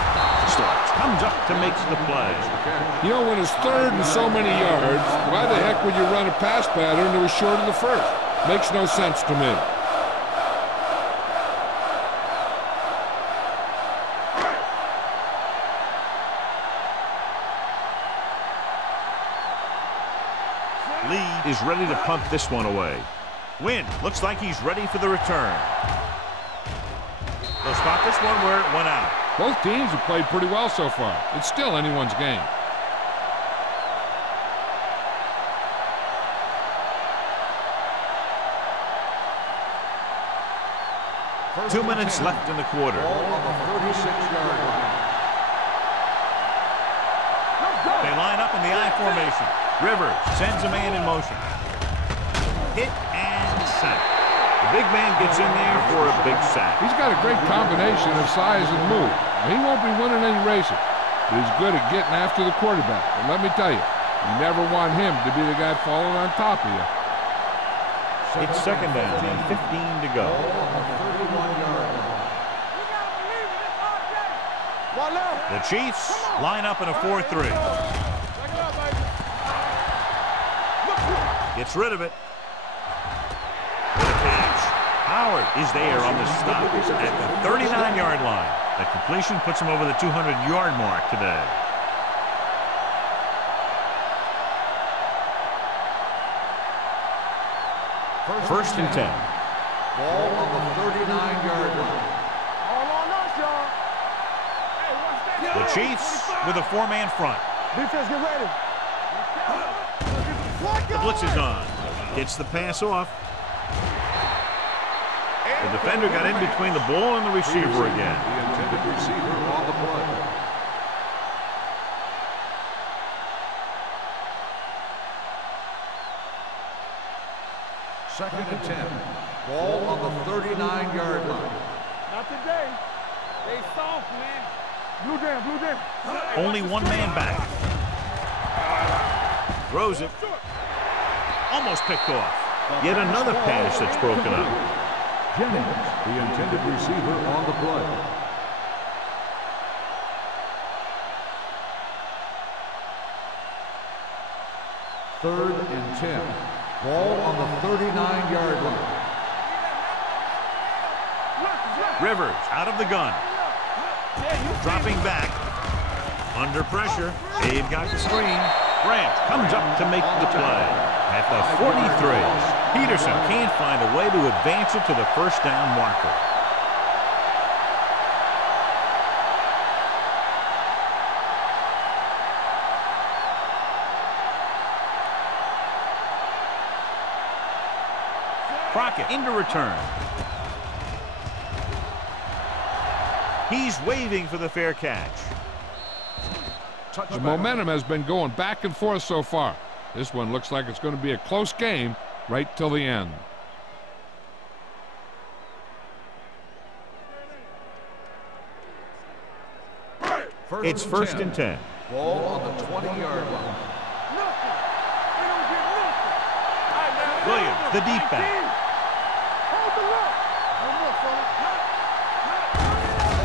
Starks comes up to make the play. You know, when it's third and so many yards, why the heck would you run a pass pattern that was short of the first? Makes no sense to me. Lee is ready to punt this one away. Wynn looks like he's ready for the return. They'll spot this one where it went out. Both teams have played pretty well so far. It's still anyone's game. First 2 and minutes 10. left in the quarter. Ball on the 36-yard line. They line up in the I formation. Rivers sends a man in motion. Hit and sack. The big man gets in there for a big sack. He's got a great combination of size and move. He won't be winning any races, but he's good at getting after the quarterback. And let me tell you, you never want him to be the guy falling on top of you. It's second down and 15 to go. The Chiefs line up in a 4-3. Gets rid of it. With a catch. Howard is there on the stop at the 39-yard line. That completion puts him over the 200-yard mark today. First and 10. Ball on the 39-yard line. All on us, y'all. The Chiefs with a four-man front. Defense, get ready. The blitz is on. Gets the pass off. The defender got in between the ball and the receiver again. The intended receiver on the play. Second and 10. Ball on the 39-yard line. Not today. They soft, man. Blue down. Only one man back. Throws it. Almost picked off. Yet another pass that's broken up. Jennings, the intended receiver on the play. Third and 10. Ball on the 39-yard line. Rivers out of the gun. Dropping back. Under pressure. Dave got the screen. Grant comes up to make the play. At the 43. Peterson can't find a way to advance it to the first down marker. Crockett into return. He's waving for the fair catch. The momentum has been going back and forth so far. This one looks like it's going to be a close game right till the end. It's first and 10. Ball on the 20-yard line. Williams, the deep back.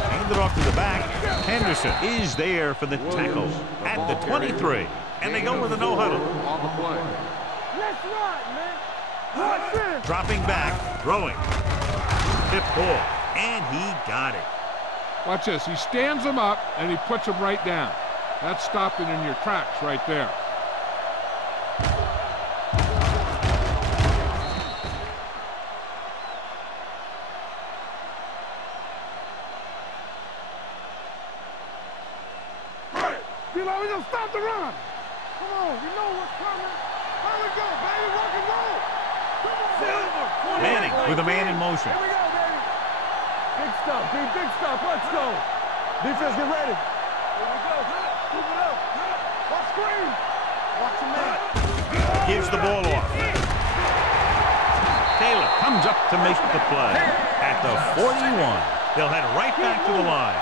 Hand it off to the back. Henderson is there for the tackle at the 23. And they go with a no-huddle. On the play. Let's run, man. Watch this. Dropping back, throwing. Tip ball, and he got it. Watch this. He stands him up, and he puts him right down. That's stopping in your tracks right there. We're going to stop the run. Come on, you know what's coming. Here we go, baby. Rock and roll. Come on, Silver. Manning with a man in motion. Here we go, baby. Big stuff, big stuff. Let's go. Defense, get ready. Here we go. Keep it up. Watch screen. Watch your man. Gives the ball off. Taylor comes up to make the play. At the 41. They'll head right back to the line.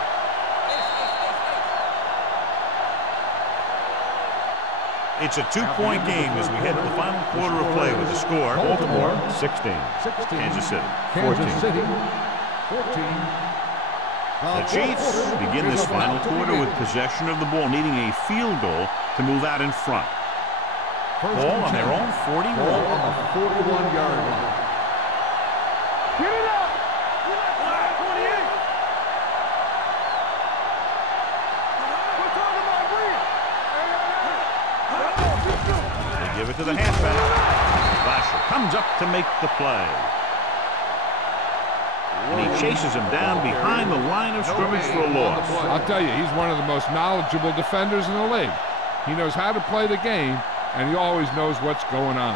It's a two-point game as we head to the final quarter of play with the score. Baltimore 16. Kansas City 14. Kansas City 14. The Chiefs begin this final quarter with possession of the ball, needing a field goal to move out in front. Ball on their own 41. Ball on the 41-yard line. Get it up. 28. We're talking about Green. They give it to the halfback. Basher comes up to make the play. And he chases him down behind the line of scrimmage for a loss. I'll tell you, he's one of the most knowledgeable defenders in the league. He knows how to play the game, and he always knows what's going on.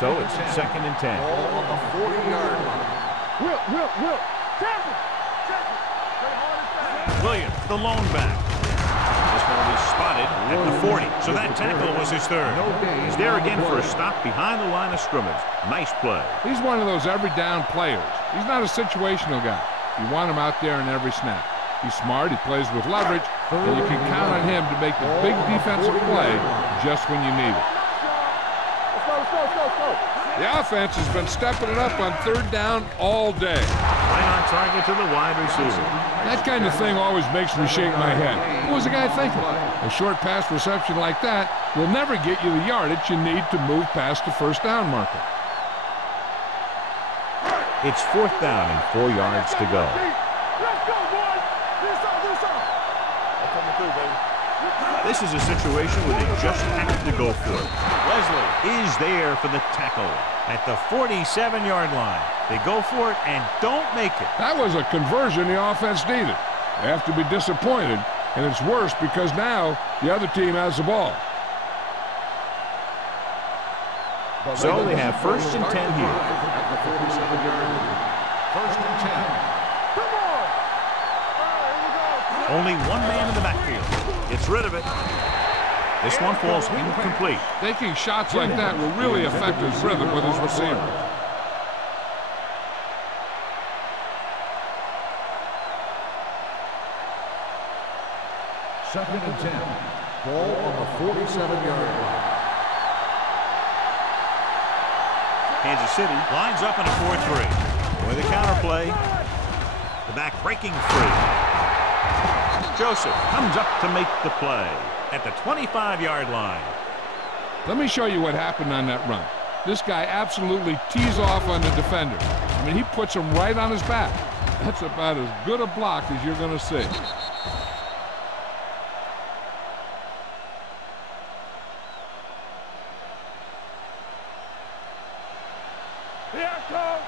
So it's second and 10. Ball on the 40-yard line. Will. Tackle. Stay hard and fast. Williams, the lone back. This He's spotted at the 40. So that tackle was his third. He's there again for a stop behind the line of scrimmage. Nice play. He's one of those every down players. He's not a situational guy. You want him out there in every snap. He's smart, he plays with leverage, and you can count on him to make the big defensive play just when you need it. The offense has been stepping it up on third down all day. Right on target to the wide receiver. That kind of thing always makes me shake my head. What was the guy thinking? A short pass reception like that will never get you the yardage you need to move past the first down marker. It's fourth down and 4 yards to go. Let's go, boys. This up. I'm coming through, baby. This is a situation where they just have to go for it. Wesley is there for the tackle at the 47-yard line. They go for it and don't make it. That was a conversion the offense needed. They have to be disappointed, and it's worse because now the other team has the ball. So they have first and 10 here. At the 47-yard line. First and 10. Come on. All right, here we go. Only one man in the backfield. Gets rid of it. This one falls incomplete. Taking shots like that will really affect his rhythm with his receiver. Second and 10. Ball on the 47-yard line. Kansas City lines up in a 4-3. With a counter play. The back breaking free. Joseph comes up to make the play at the 25-yard line. Let me show you what happened on that run. This guy absolutely tees off on the defender. I mean, he puts him right on his back. That's about as good a block as you're going to see. Here I come.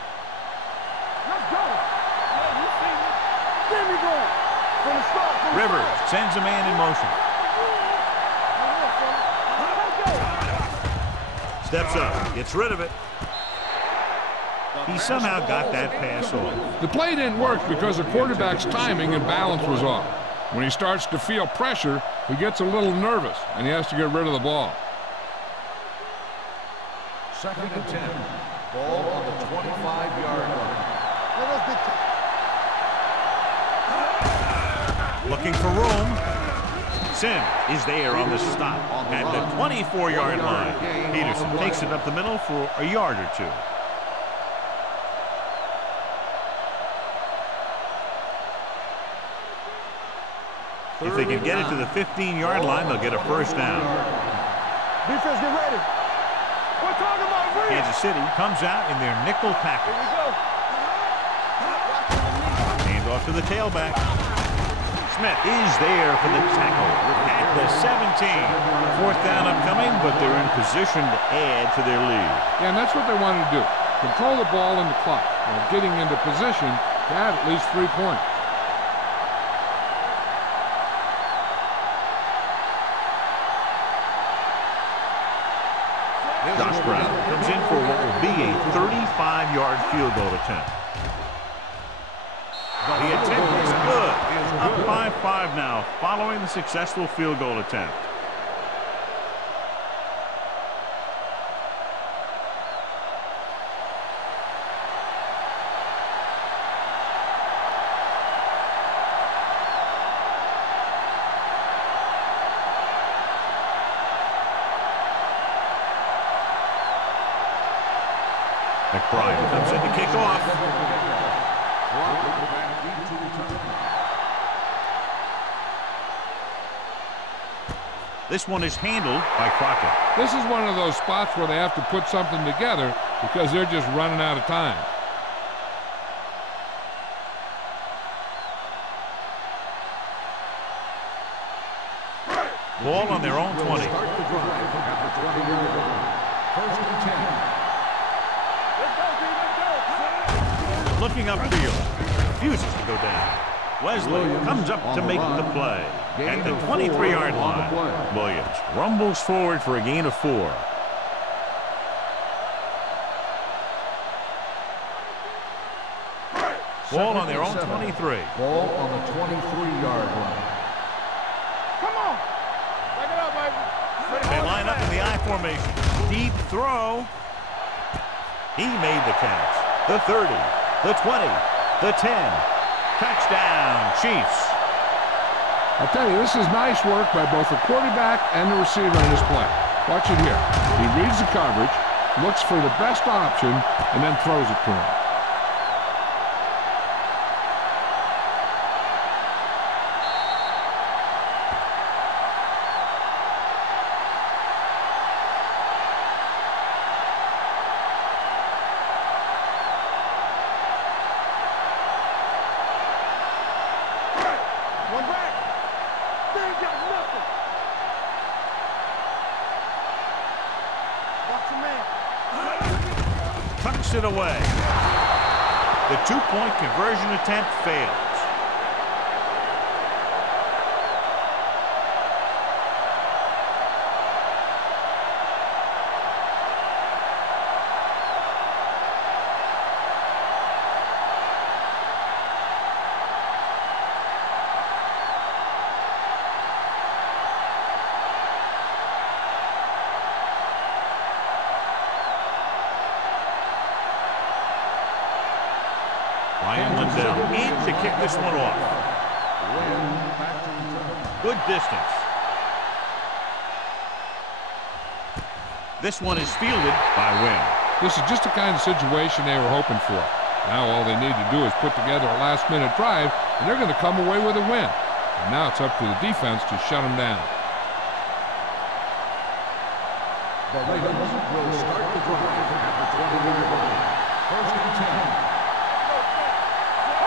Let's go. Yeah, you see me. There we go. From the start. Rivers sends a man in motion. Steps up, gets rid of it. He somehow got that pass off. The play didn't work because the quarterback's timing and balance was off. When he starts to feel pressure, he gets a little nervous, and he has to get rid of the ball. Second and 10. Ball on the 25-yard line. Looking for room. Sim is there on the stop at the 24-yard line. Peterson takes it up the middle for a yard or two. If they can get it to the 15-yard line, they'll get a first down. Defense, get ready. We're talking about real. Kansas City comes out in their nickel package. Here we go. Hand off to the tailback. Smith is there for the tackle at the 17. Fourth down upcoming, but they're in position to add to their lead. Yeah, and that's what they wanted to do. Control the ball and the clock while getting into position to add at least 3 points. Josh Brown comes in for what will be a 35-yard field goal attempt. The attempt is good. Up by 5 now, following the successful field goal attempt. McBride comes in to kick off. This one is handled by Crockett. This is one of those spots where they have to put something together because they're just running out of time. Ball on their own 20. First and 10. Looking upfield. Refuses to go down. Wesley comes up to make the play at the 23-yard line. Williams rumbles forward for a gain of 4. Ball on their own 23. Ball on the 23-yard line. Come on. formation. Deep throw. He made the catch. The 30, the 20, the 10. Touchdown, Chiefs. I'll tell you, this is nice work by both the quarterback and the receiver in this play. Watch it here. He reads the coverage, looks for the best option, and then throws it to him. Tucks it away. The two-point conversion attempt fails. In to kick this one off. Good distance. This one is fielded by Wynn. This is just the kind of situation they were hoping for. Now all they need to do is put together a last-minute drive, and they're going to come away with a win. And now it's up to the defense to shut them down. The Ravens will start the drive at the 20-yard line. First and 10.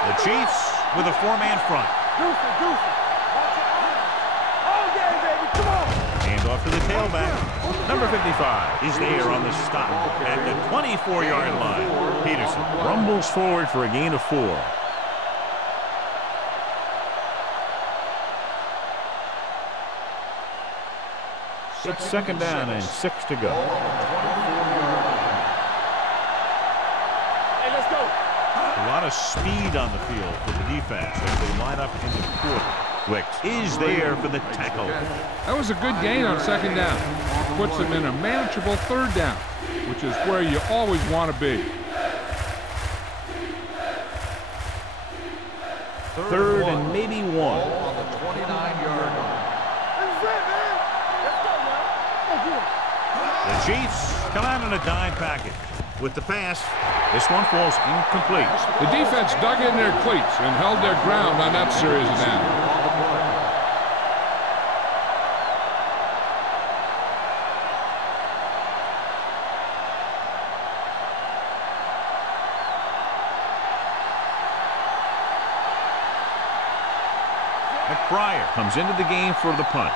The Chiefs with a four-man front. Watch your eyes. All day, baby. Come on. Hand off to the tailback. Number 55 is there on the stop at the 24-yard line. Peterson rumbles forward for a gain of 4. It's second down and 6 to go. Hey, let's go. A lot of speed on the field for the defense as they line up in the quarter. Wicks is there for the tackle. That was a good gain on second down. Puts them in a manageable third down, which is where you always want to be. Third and maybe 1. On the 29-yard line. That's it, man. Let's go, man. Let's do it. The Chiefs come out in a dime package. With the pass, this one falls incomplete. The defense dug in their cleats and held their ground on that series of downs. McBriar comes into the game for the punt.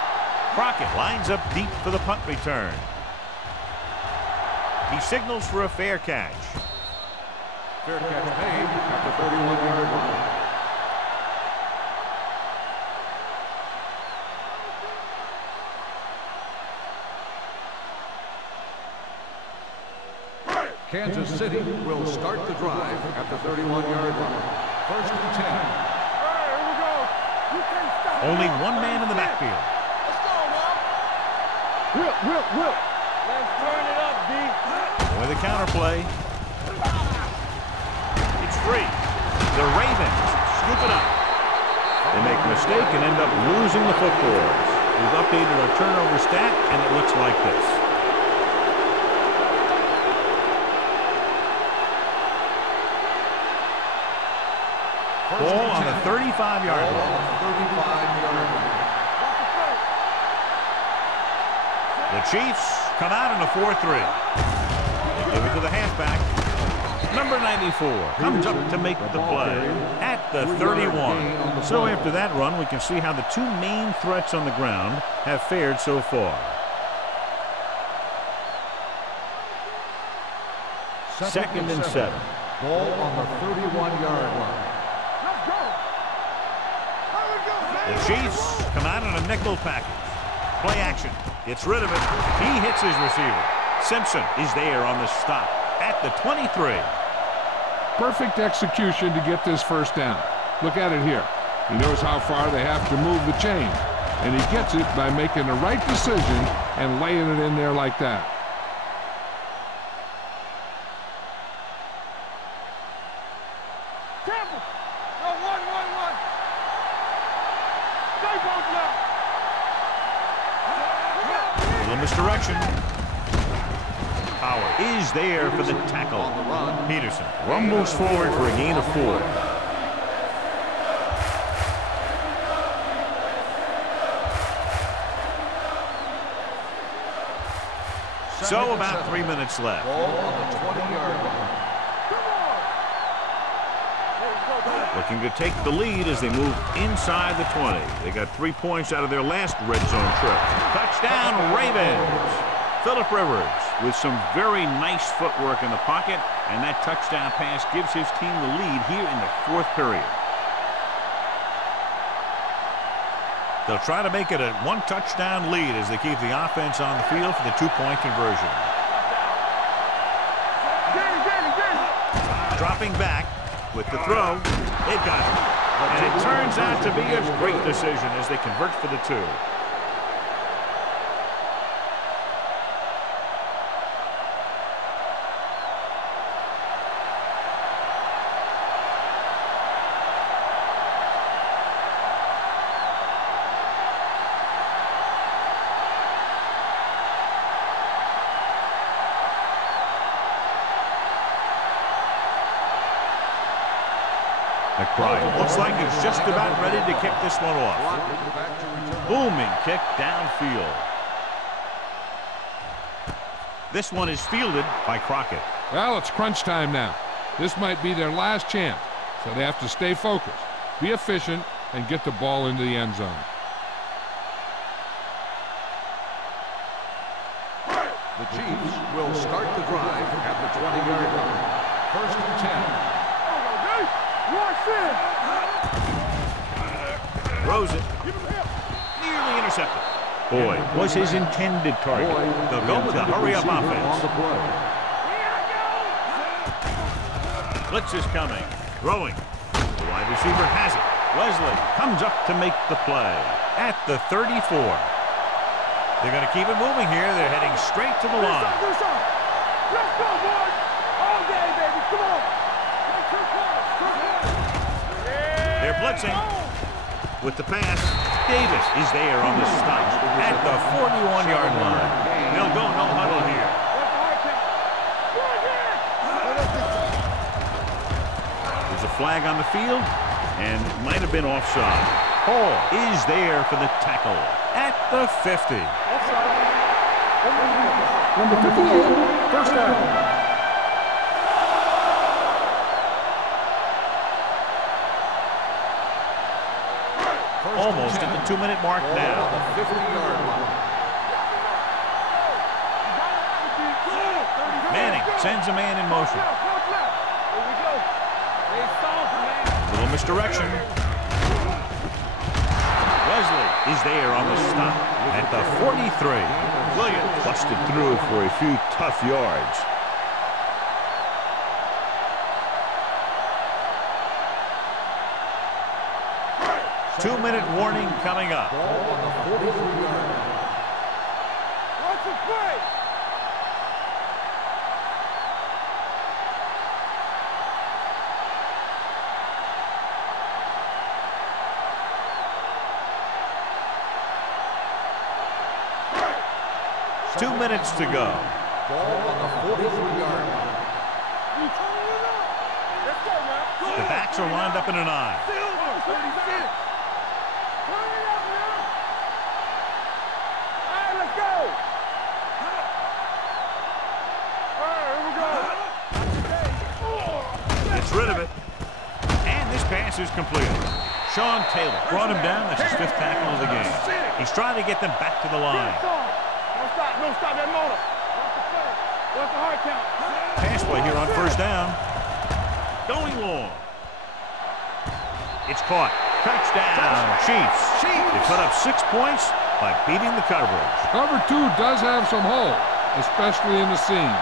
Crockett lines up deep for the punt return. He signals for a fair catch. Fair catch made at the 31-yard line. Kansas City will start the drive at the 31-yard line. First and 10. All right, here we go. You can't stop. Only one man in the backfield. Let's go, man. Whip. Let's turn it up, D. With a counterplay. It's free. The Ravens scoop it up. They make a mistake and end up losing the football. We've updated our turnover stat, and it looks like this. Ball on the 35-yard line. The Chiefs come out in a 4-3. They give it to the halfback. Number 94 comes up to make the play at the 31. So after that run, we can see how the two main threats on the ground have fared so far. Second and 7. Ball on the 31-yard line. Let's go. Here we go, The baby. Chiefs come out in a nickel package. Play action. Gets rid of it. He hits his receiver. Simpson is there on the stop at the 23. Perfect execution to get this first down. Look at it here. He knows how far they have to move the chain. And he gets it by making the right decision and laying it in there like that. Campbell. No, one. Stay both left. Little misdirection. Power is there for the tackle. Peterson rumbles forward for a gain of 4. So about 3 minutes left. Ball on the 20-yard line. Looking to take the lead as they move inside the 20. They got 3 points out of their last red zone trip. Touchdown, Ravens. Phillip Rivers with some very nice footwork in the pocket, and that touchdown pass gives his team the lead here in the 4th period. They'll try to make it a 1-touchdown lead as they keep the offense on the field for the 2-point conversion. Dropping back with the throw. They've got it. And it turns out to be a great decision as they convert for the 2. McBride looks like he's just about ready to kick this one off. Booming kick downfield. This one is fielded by Crockett. Well, it's crunch time now. This might be their last chance, so they have to stay focused, be efficient, and get the ball into the end zone. The Chiefs will start the drive at the 20-yard line. 1st and 10. Throws it. Nearly intercepted. Boyd was his intended target. They'll go with a hurry-up offense. Blitz is coming. Throwing. The wide receiver has it. Wesley comes up to make the play at the 34. They're going to keep it moving here. They're heading straight to the line. Let's go, boys. All day, baby. Come on. They're blitzing. With the pass, Davis is there on the stop at the 41-yard line. They'll go no huddle here. There's a flag on the field, and it might have been offside. Hall is there for the tackle at the 50. Number 58, first down. Almost at the 2-minute mark now. The 50-yard line. Manning sends a man in motion. Little misdirection. Wesley is there on the stop at the 43. Williams busted through for a few tough yards. Two-minute warning coming up. Ball on the 43-yard line. Watch the play. Two minutes to go. Ball on the 43-yard line. Let's go, man. The backs are lined up in an eye. Gets rid of it. And this pass is completed. Sean Taylor brought him down. That's his 5th tackle of the game. He's trying to get them back to the line. Don't stop that motor. What's the hard count? Pass play here on 1st down. Going long. It's caught. Touchdown, Chiefs. They put up 6 points by beating the coverage. Cover 2 does have some hole, especially in the seam.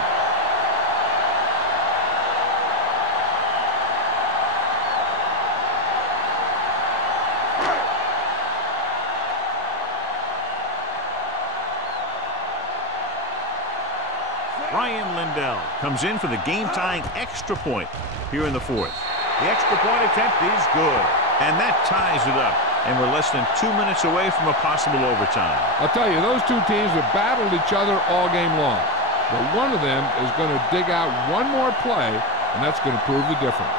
Ryan Lindell comes in for the game-tying extra point here in the fourth. The extra point attempt is good, and that ties it up. And we're less than 2 minutes away from a possible overtime. I'll tell you, those two teams have battled each other all game long. But one of them is going to dig out one more play, and that's going to prove the difference.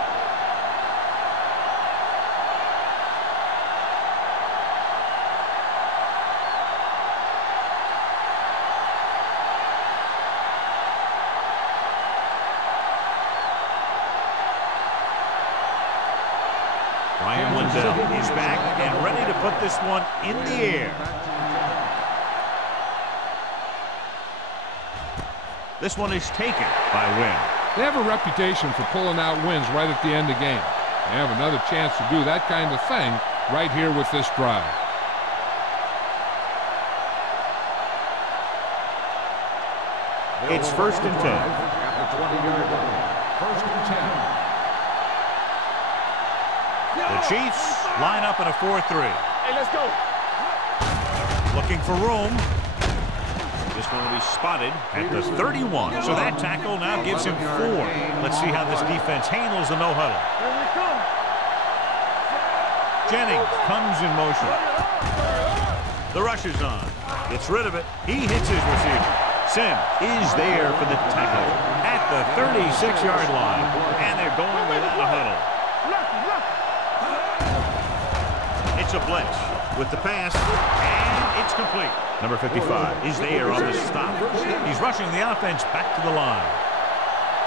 Ryan Lindell is back and ready to put this one in the air. This one is taken by Wynn. They have a reputation for pulling out wins right at the end of the game. They have another chance to do that kind of thing right here with this drive. It's 1st and 10. At the 20-yard line. 1st and 10. The Chiefs line up in a 4-3. Hey, let's go. Looking for room. This one will be spotted at the 31. So that tackle now gives him 4. Let's see how this defense handles the no-huddle. Here we come. Jennings comes in motion. The rush is on. Gets rid of it. He hits his receiver. Sim is there for the tackle at the 36-yard line. And they're going without a huddle. It's a blitz with the pass, and it's complete. Number 55 is there on the stop. He's rushing the offense back to the line.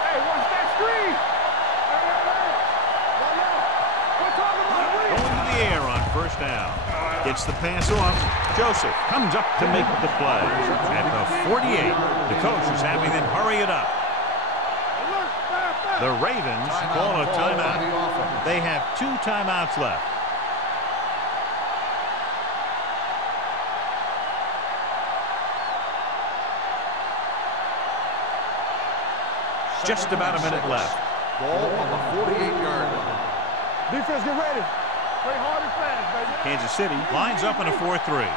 Hey, watch that screen. Going to the air on 1st down. Gets the pass off. Joseph comes up to make the play. At the 48, the coach is having them hurry it up. The Ravens call a timeout. They have 2 timeouts left. Just about a minute left. Ball on the 48-yard line. Defense, get ready. Play hard and fast, baby. Kansas City lines up in a 4-3.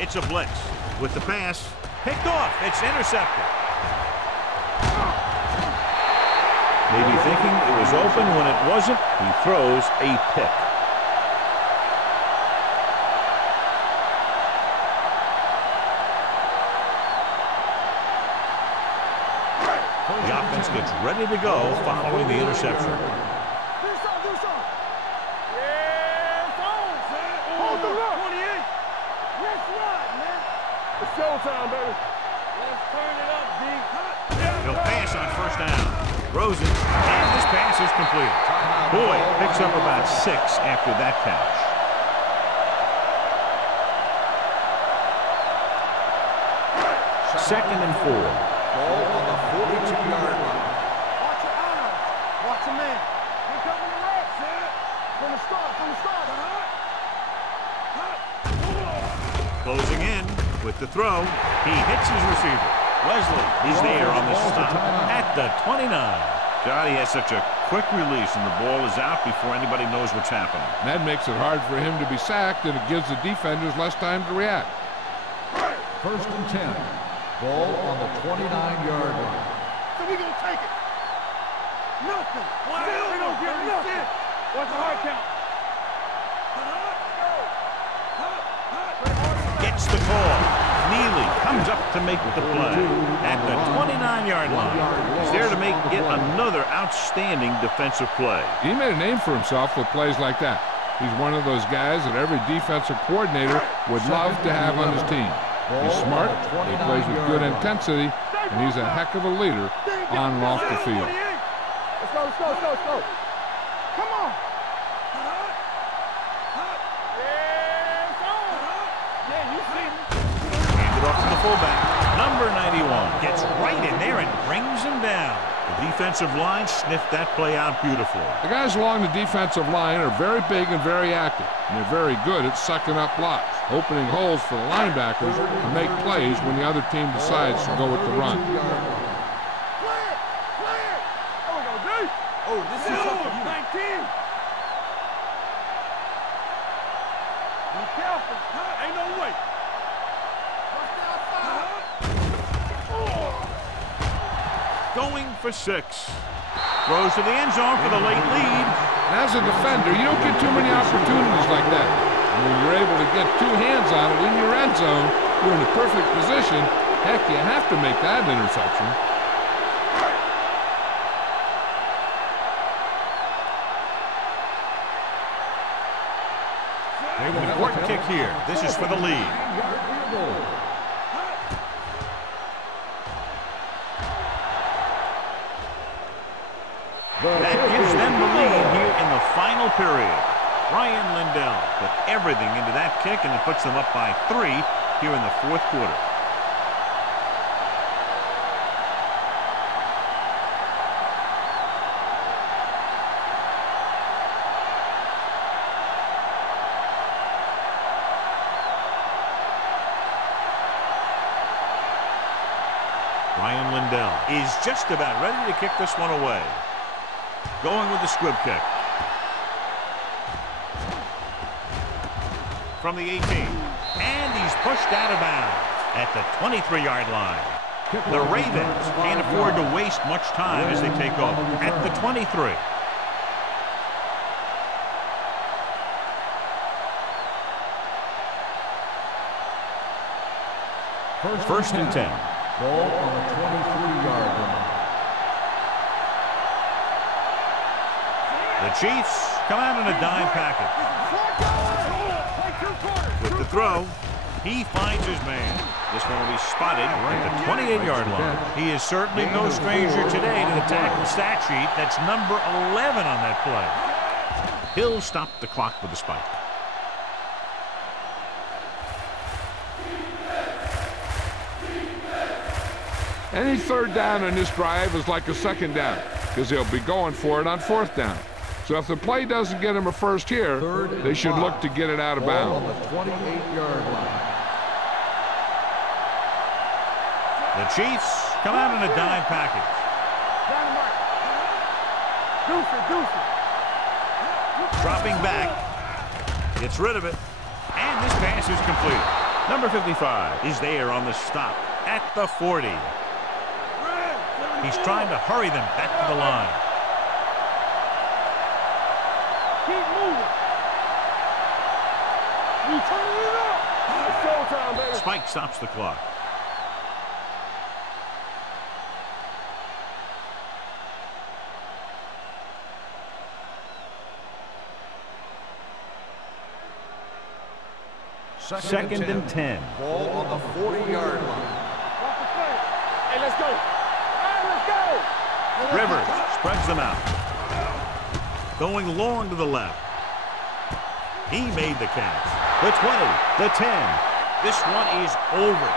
It's a blitz with the pass. Picked off. It's intercepted. Maybe thinking it was open when it wasn't. He throws a pick. The offense gets ready to go following the interception. Do something. Yeah, hold the look. 28. Let's run, man. It's showtime, baby. Let's turn it up, D. He'll pass on 1st down. Throws it, and this pass is completed. Boyd picks up about 6 after that catch. Second and 4. Ball on the 42-yard line. Watch your eyes. Watch your man. Here coming the right, sir. From the start. Closing in with the throw. He hits his receiver. Wesley is there on the stop at the 29. God, he has such a quick release, and the ball is out before anybody knows what's happening. And that makes it hard for him to be sacked, and it gives the defenders less time to react. 1st and 10. Ball on the 29-yard line. So we gonna take it. Nothing. Still we don't get nothing. What's the hard count? Gets the call. Neely comes up to make the play at the 29-yard line. He's there to make it another outstanding defensive play. He made a name for himself with plays like that. He's one of those guys that every defensive coordinator would love to have on his team. He's smart, he plays with good intensity, and he's a heck of a leader on and off the field. Let's go. Come on. Handed off to the fullback. Number 91 gets right in there and brings him down. The defensive line sniffed that play out beautifully. The guys along the defensive line are very big and very active, and they're very good at sucking up blocks, opening holes for the linebackers to make plays when the other team decides to go with the run. Clear. There we go, D. Oh, this is up for you. 19. Be careful. Ain't no way. Going for 6. Throws to the end zone for the late lead. And as a defender, you don't get too many opportunities like that. And when you're able to get 2 hands on it in your end zone, you're in a perfect position. Heck, you have to make that interception. An important kick here. This is for the lead. That gives them the lead here in the final period. Ryan Lindell put everything into that kick, and it puts them up by 3 here in the 4th quarter. Ryan Lindell is just about ready to kick this one away. Going with the squib kick. From the 18. And he's pushed out of bounds at the 23-yard line. The Ravens can't afford to waste much time as they take over at the 23. First and 10. Ball on the 23-yard line. The Chiefs come out in a dime package. With the throw, he finds his man. This one will be spotted at the 28-yard line. He is certainly no stranger today to the tackle stat sheet. That's number 11 on that play. He'll stop the clock with a spike. Any 3rd down on this drive is like a 2nd down because they'll be going for it on 4th down. So if the play doesn't get them a first here, they should look to get it out of bounds. On the 28-yard line. The Chiefs come out in a dime package. Dropping back. Gets rid of it. And this pass is completed. Number 55 is there on the stop at the 40. He's trying to hurry them back to the line. Keep moving. You turning it up. It's showtime, baby. Spike stops the clock. Second and 10. Ball on the 40-yard line. Hey, let's go. Let's go. Rivers spreads them out. Going long to the left. He made the catch. The 20, the 10. This one is over.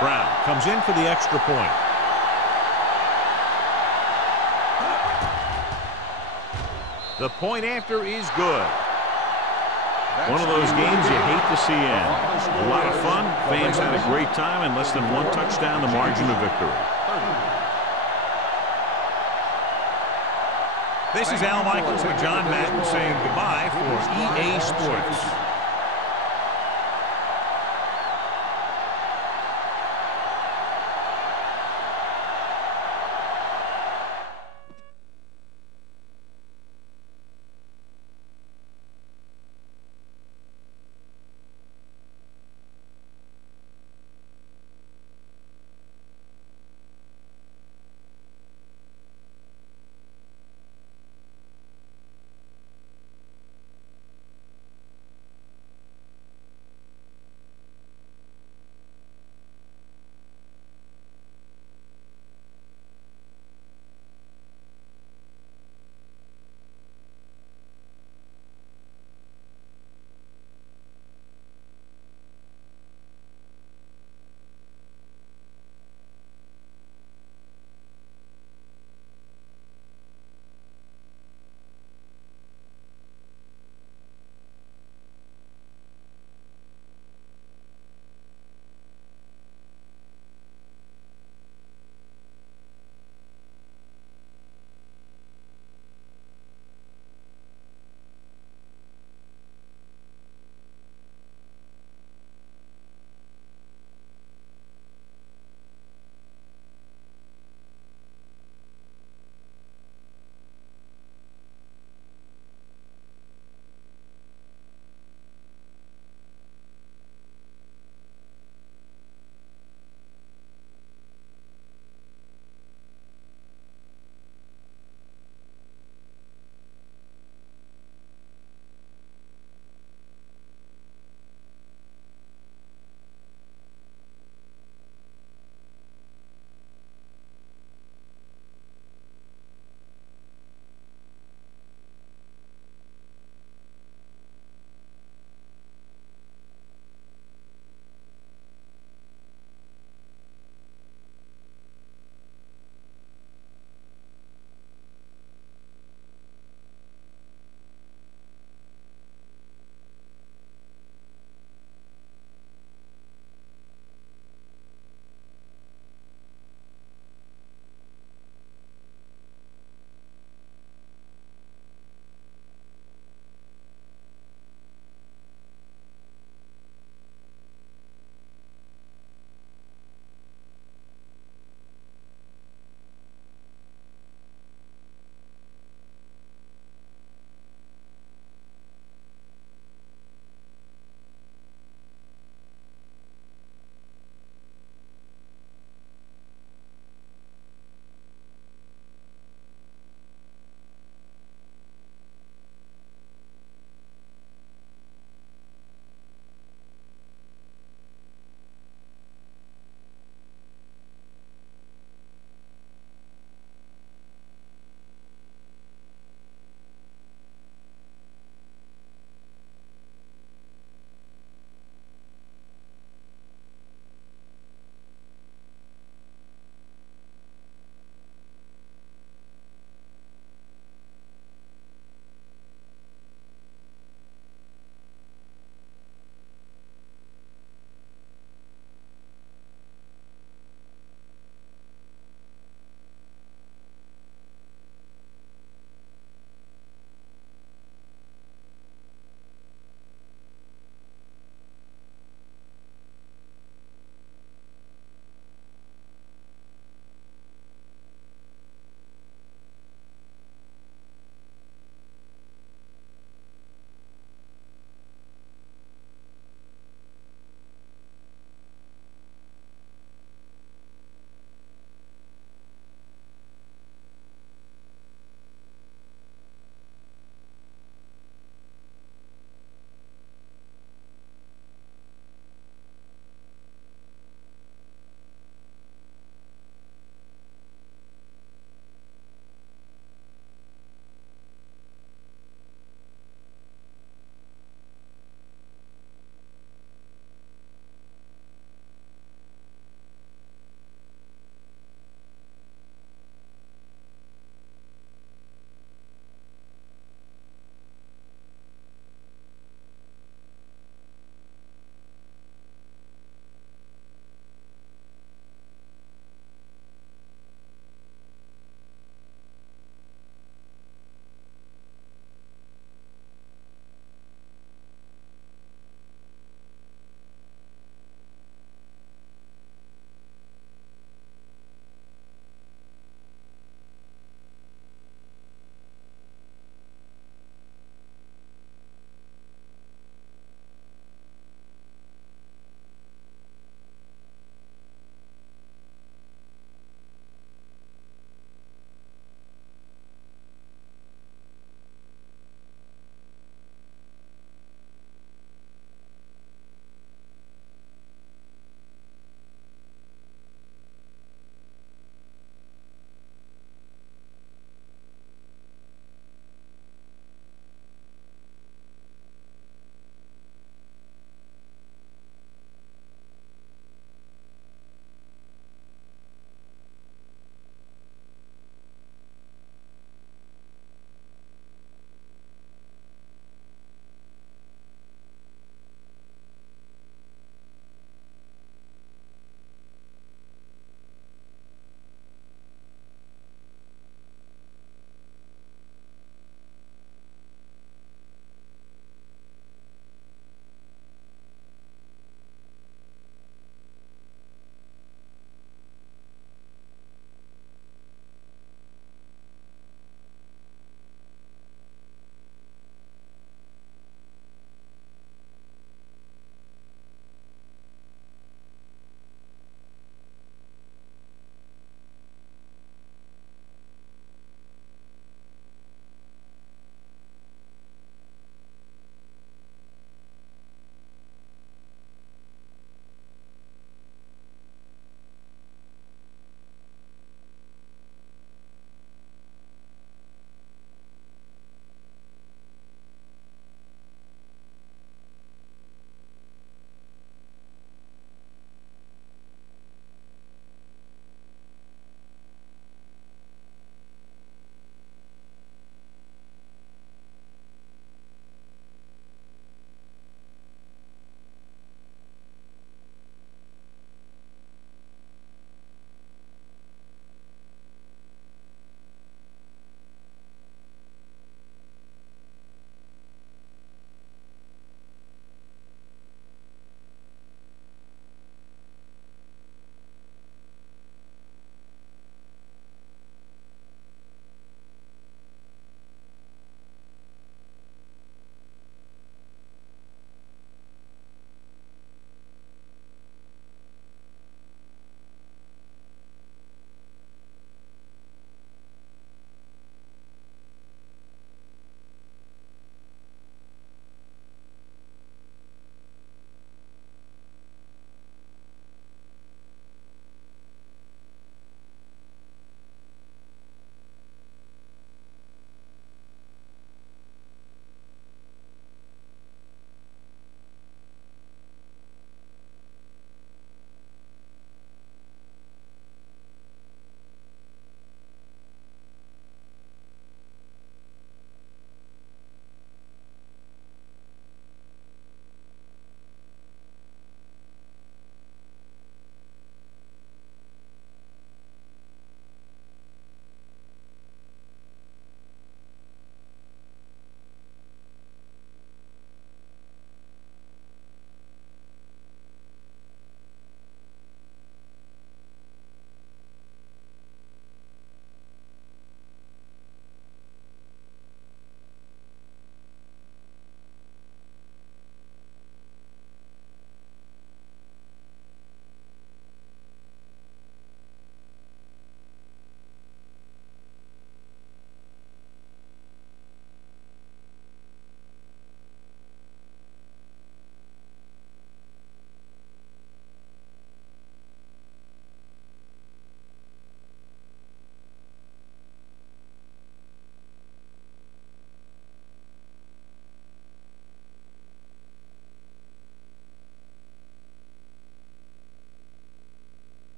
Brown comes in for the extra point. The point after is good. One of those games you hate to see end. A lot of fun. Fans had a great time, and less than 1 touchdown, the margin of victory. This is Al Michaels with John Madden saying goodbye for EA Sports.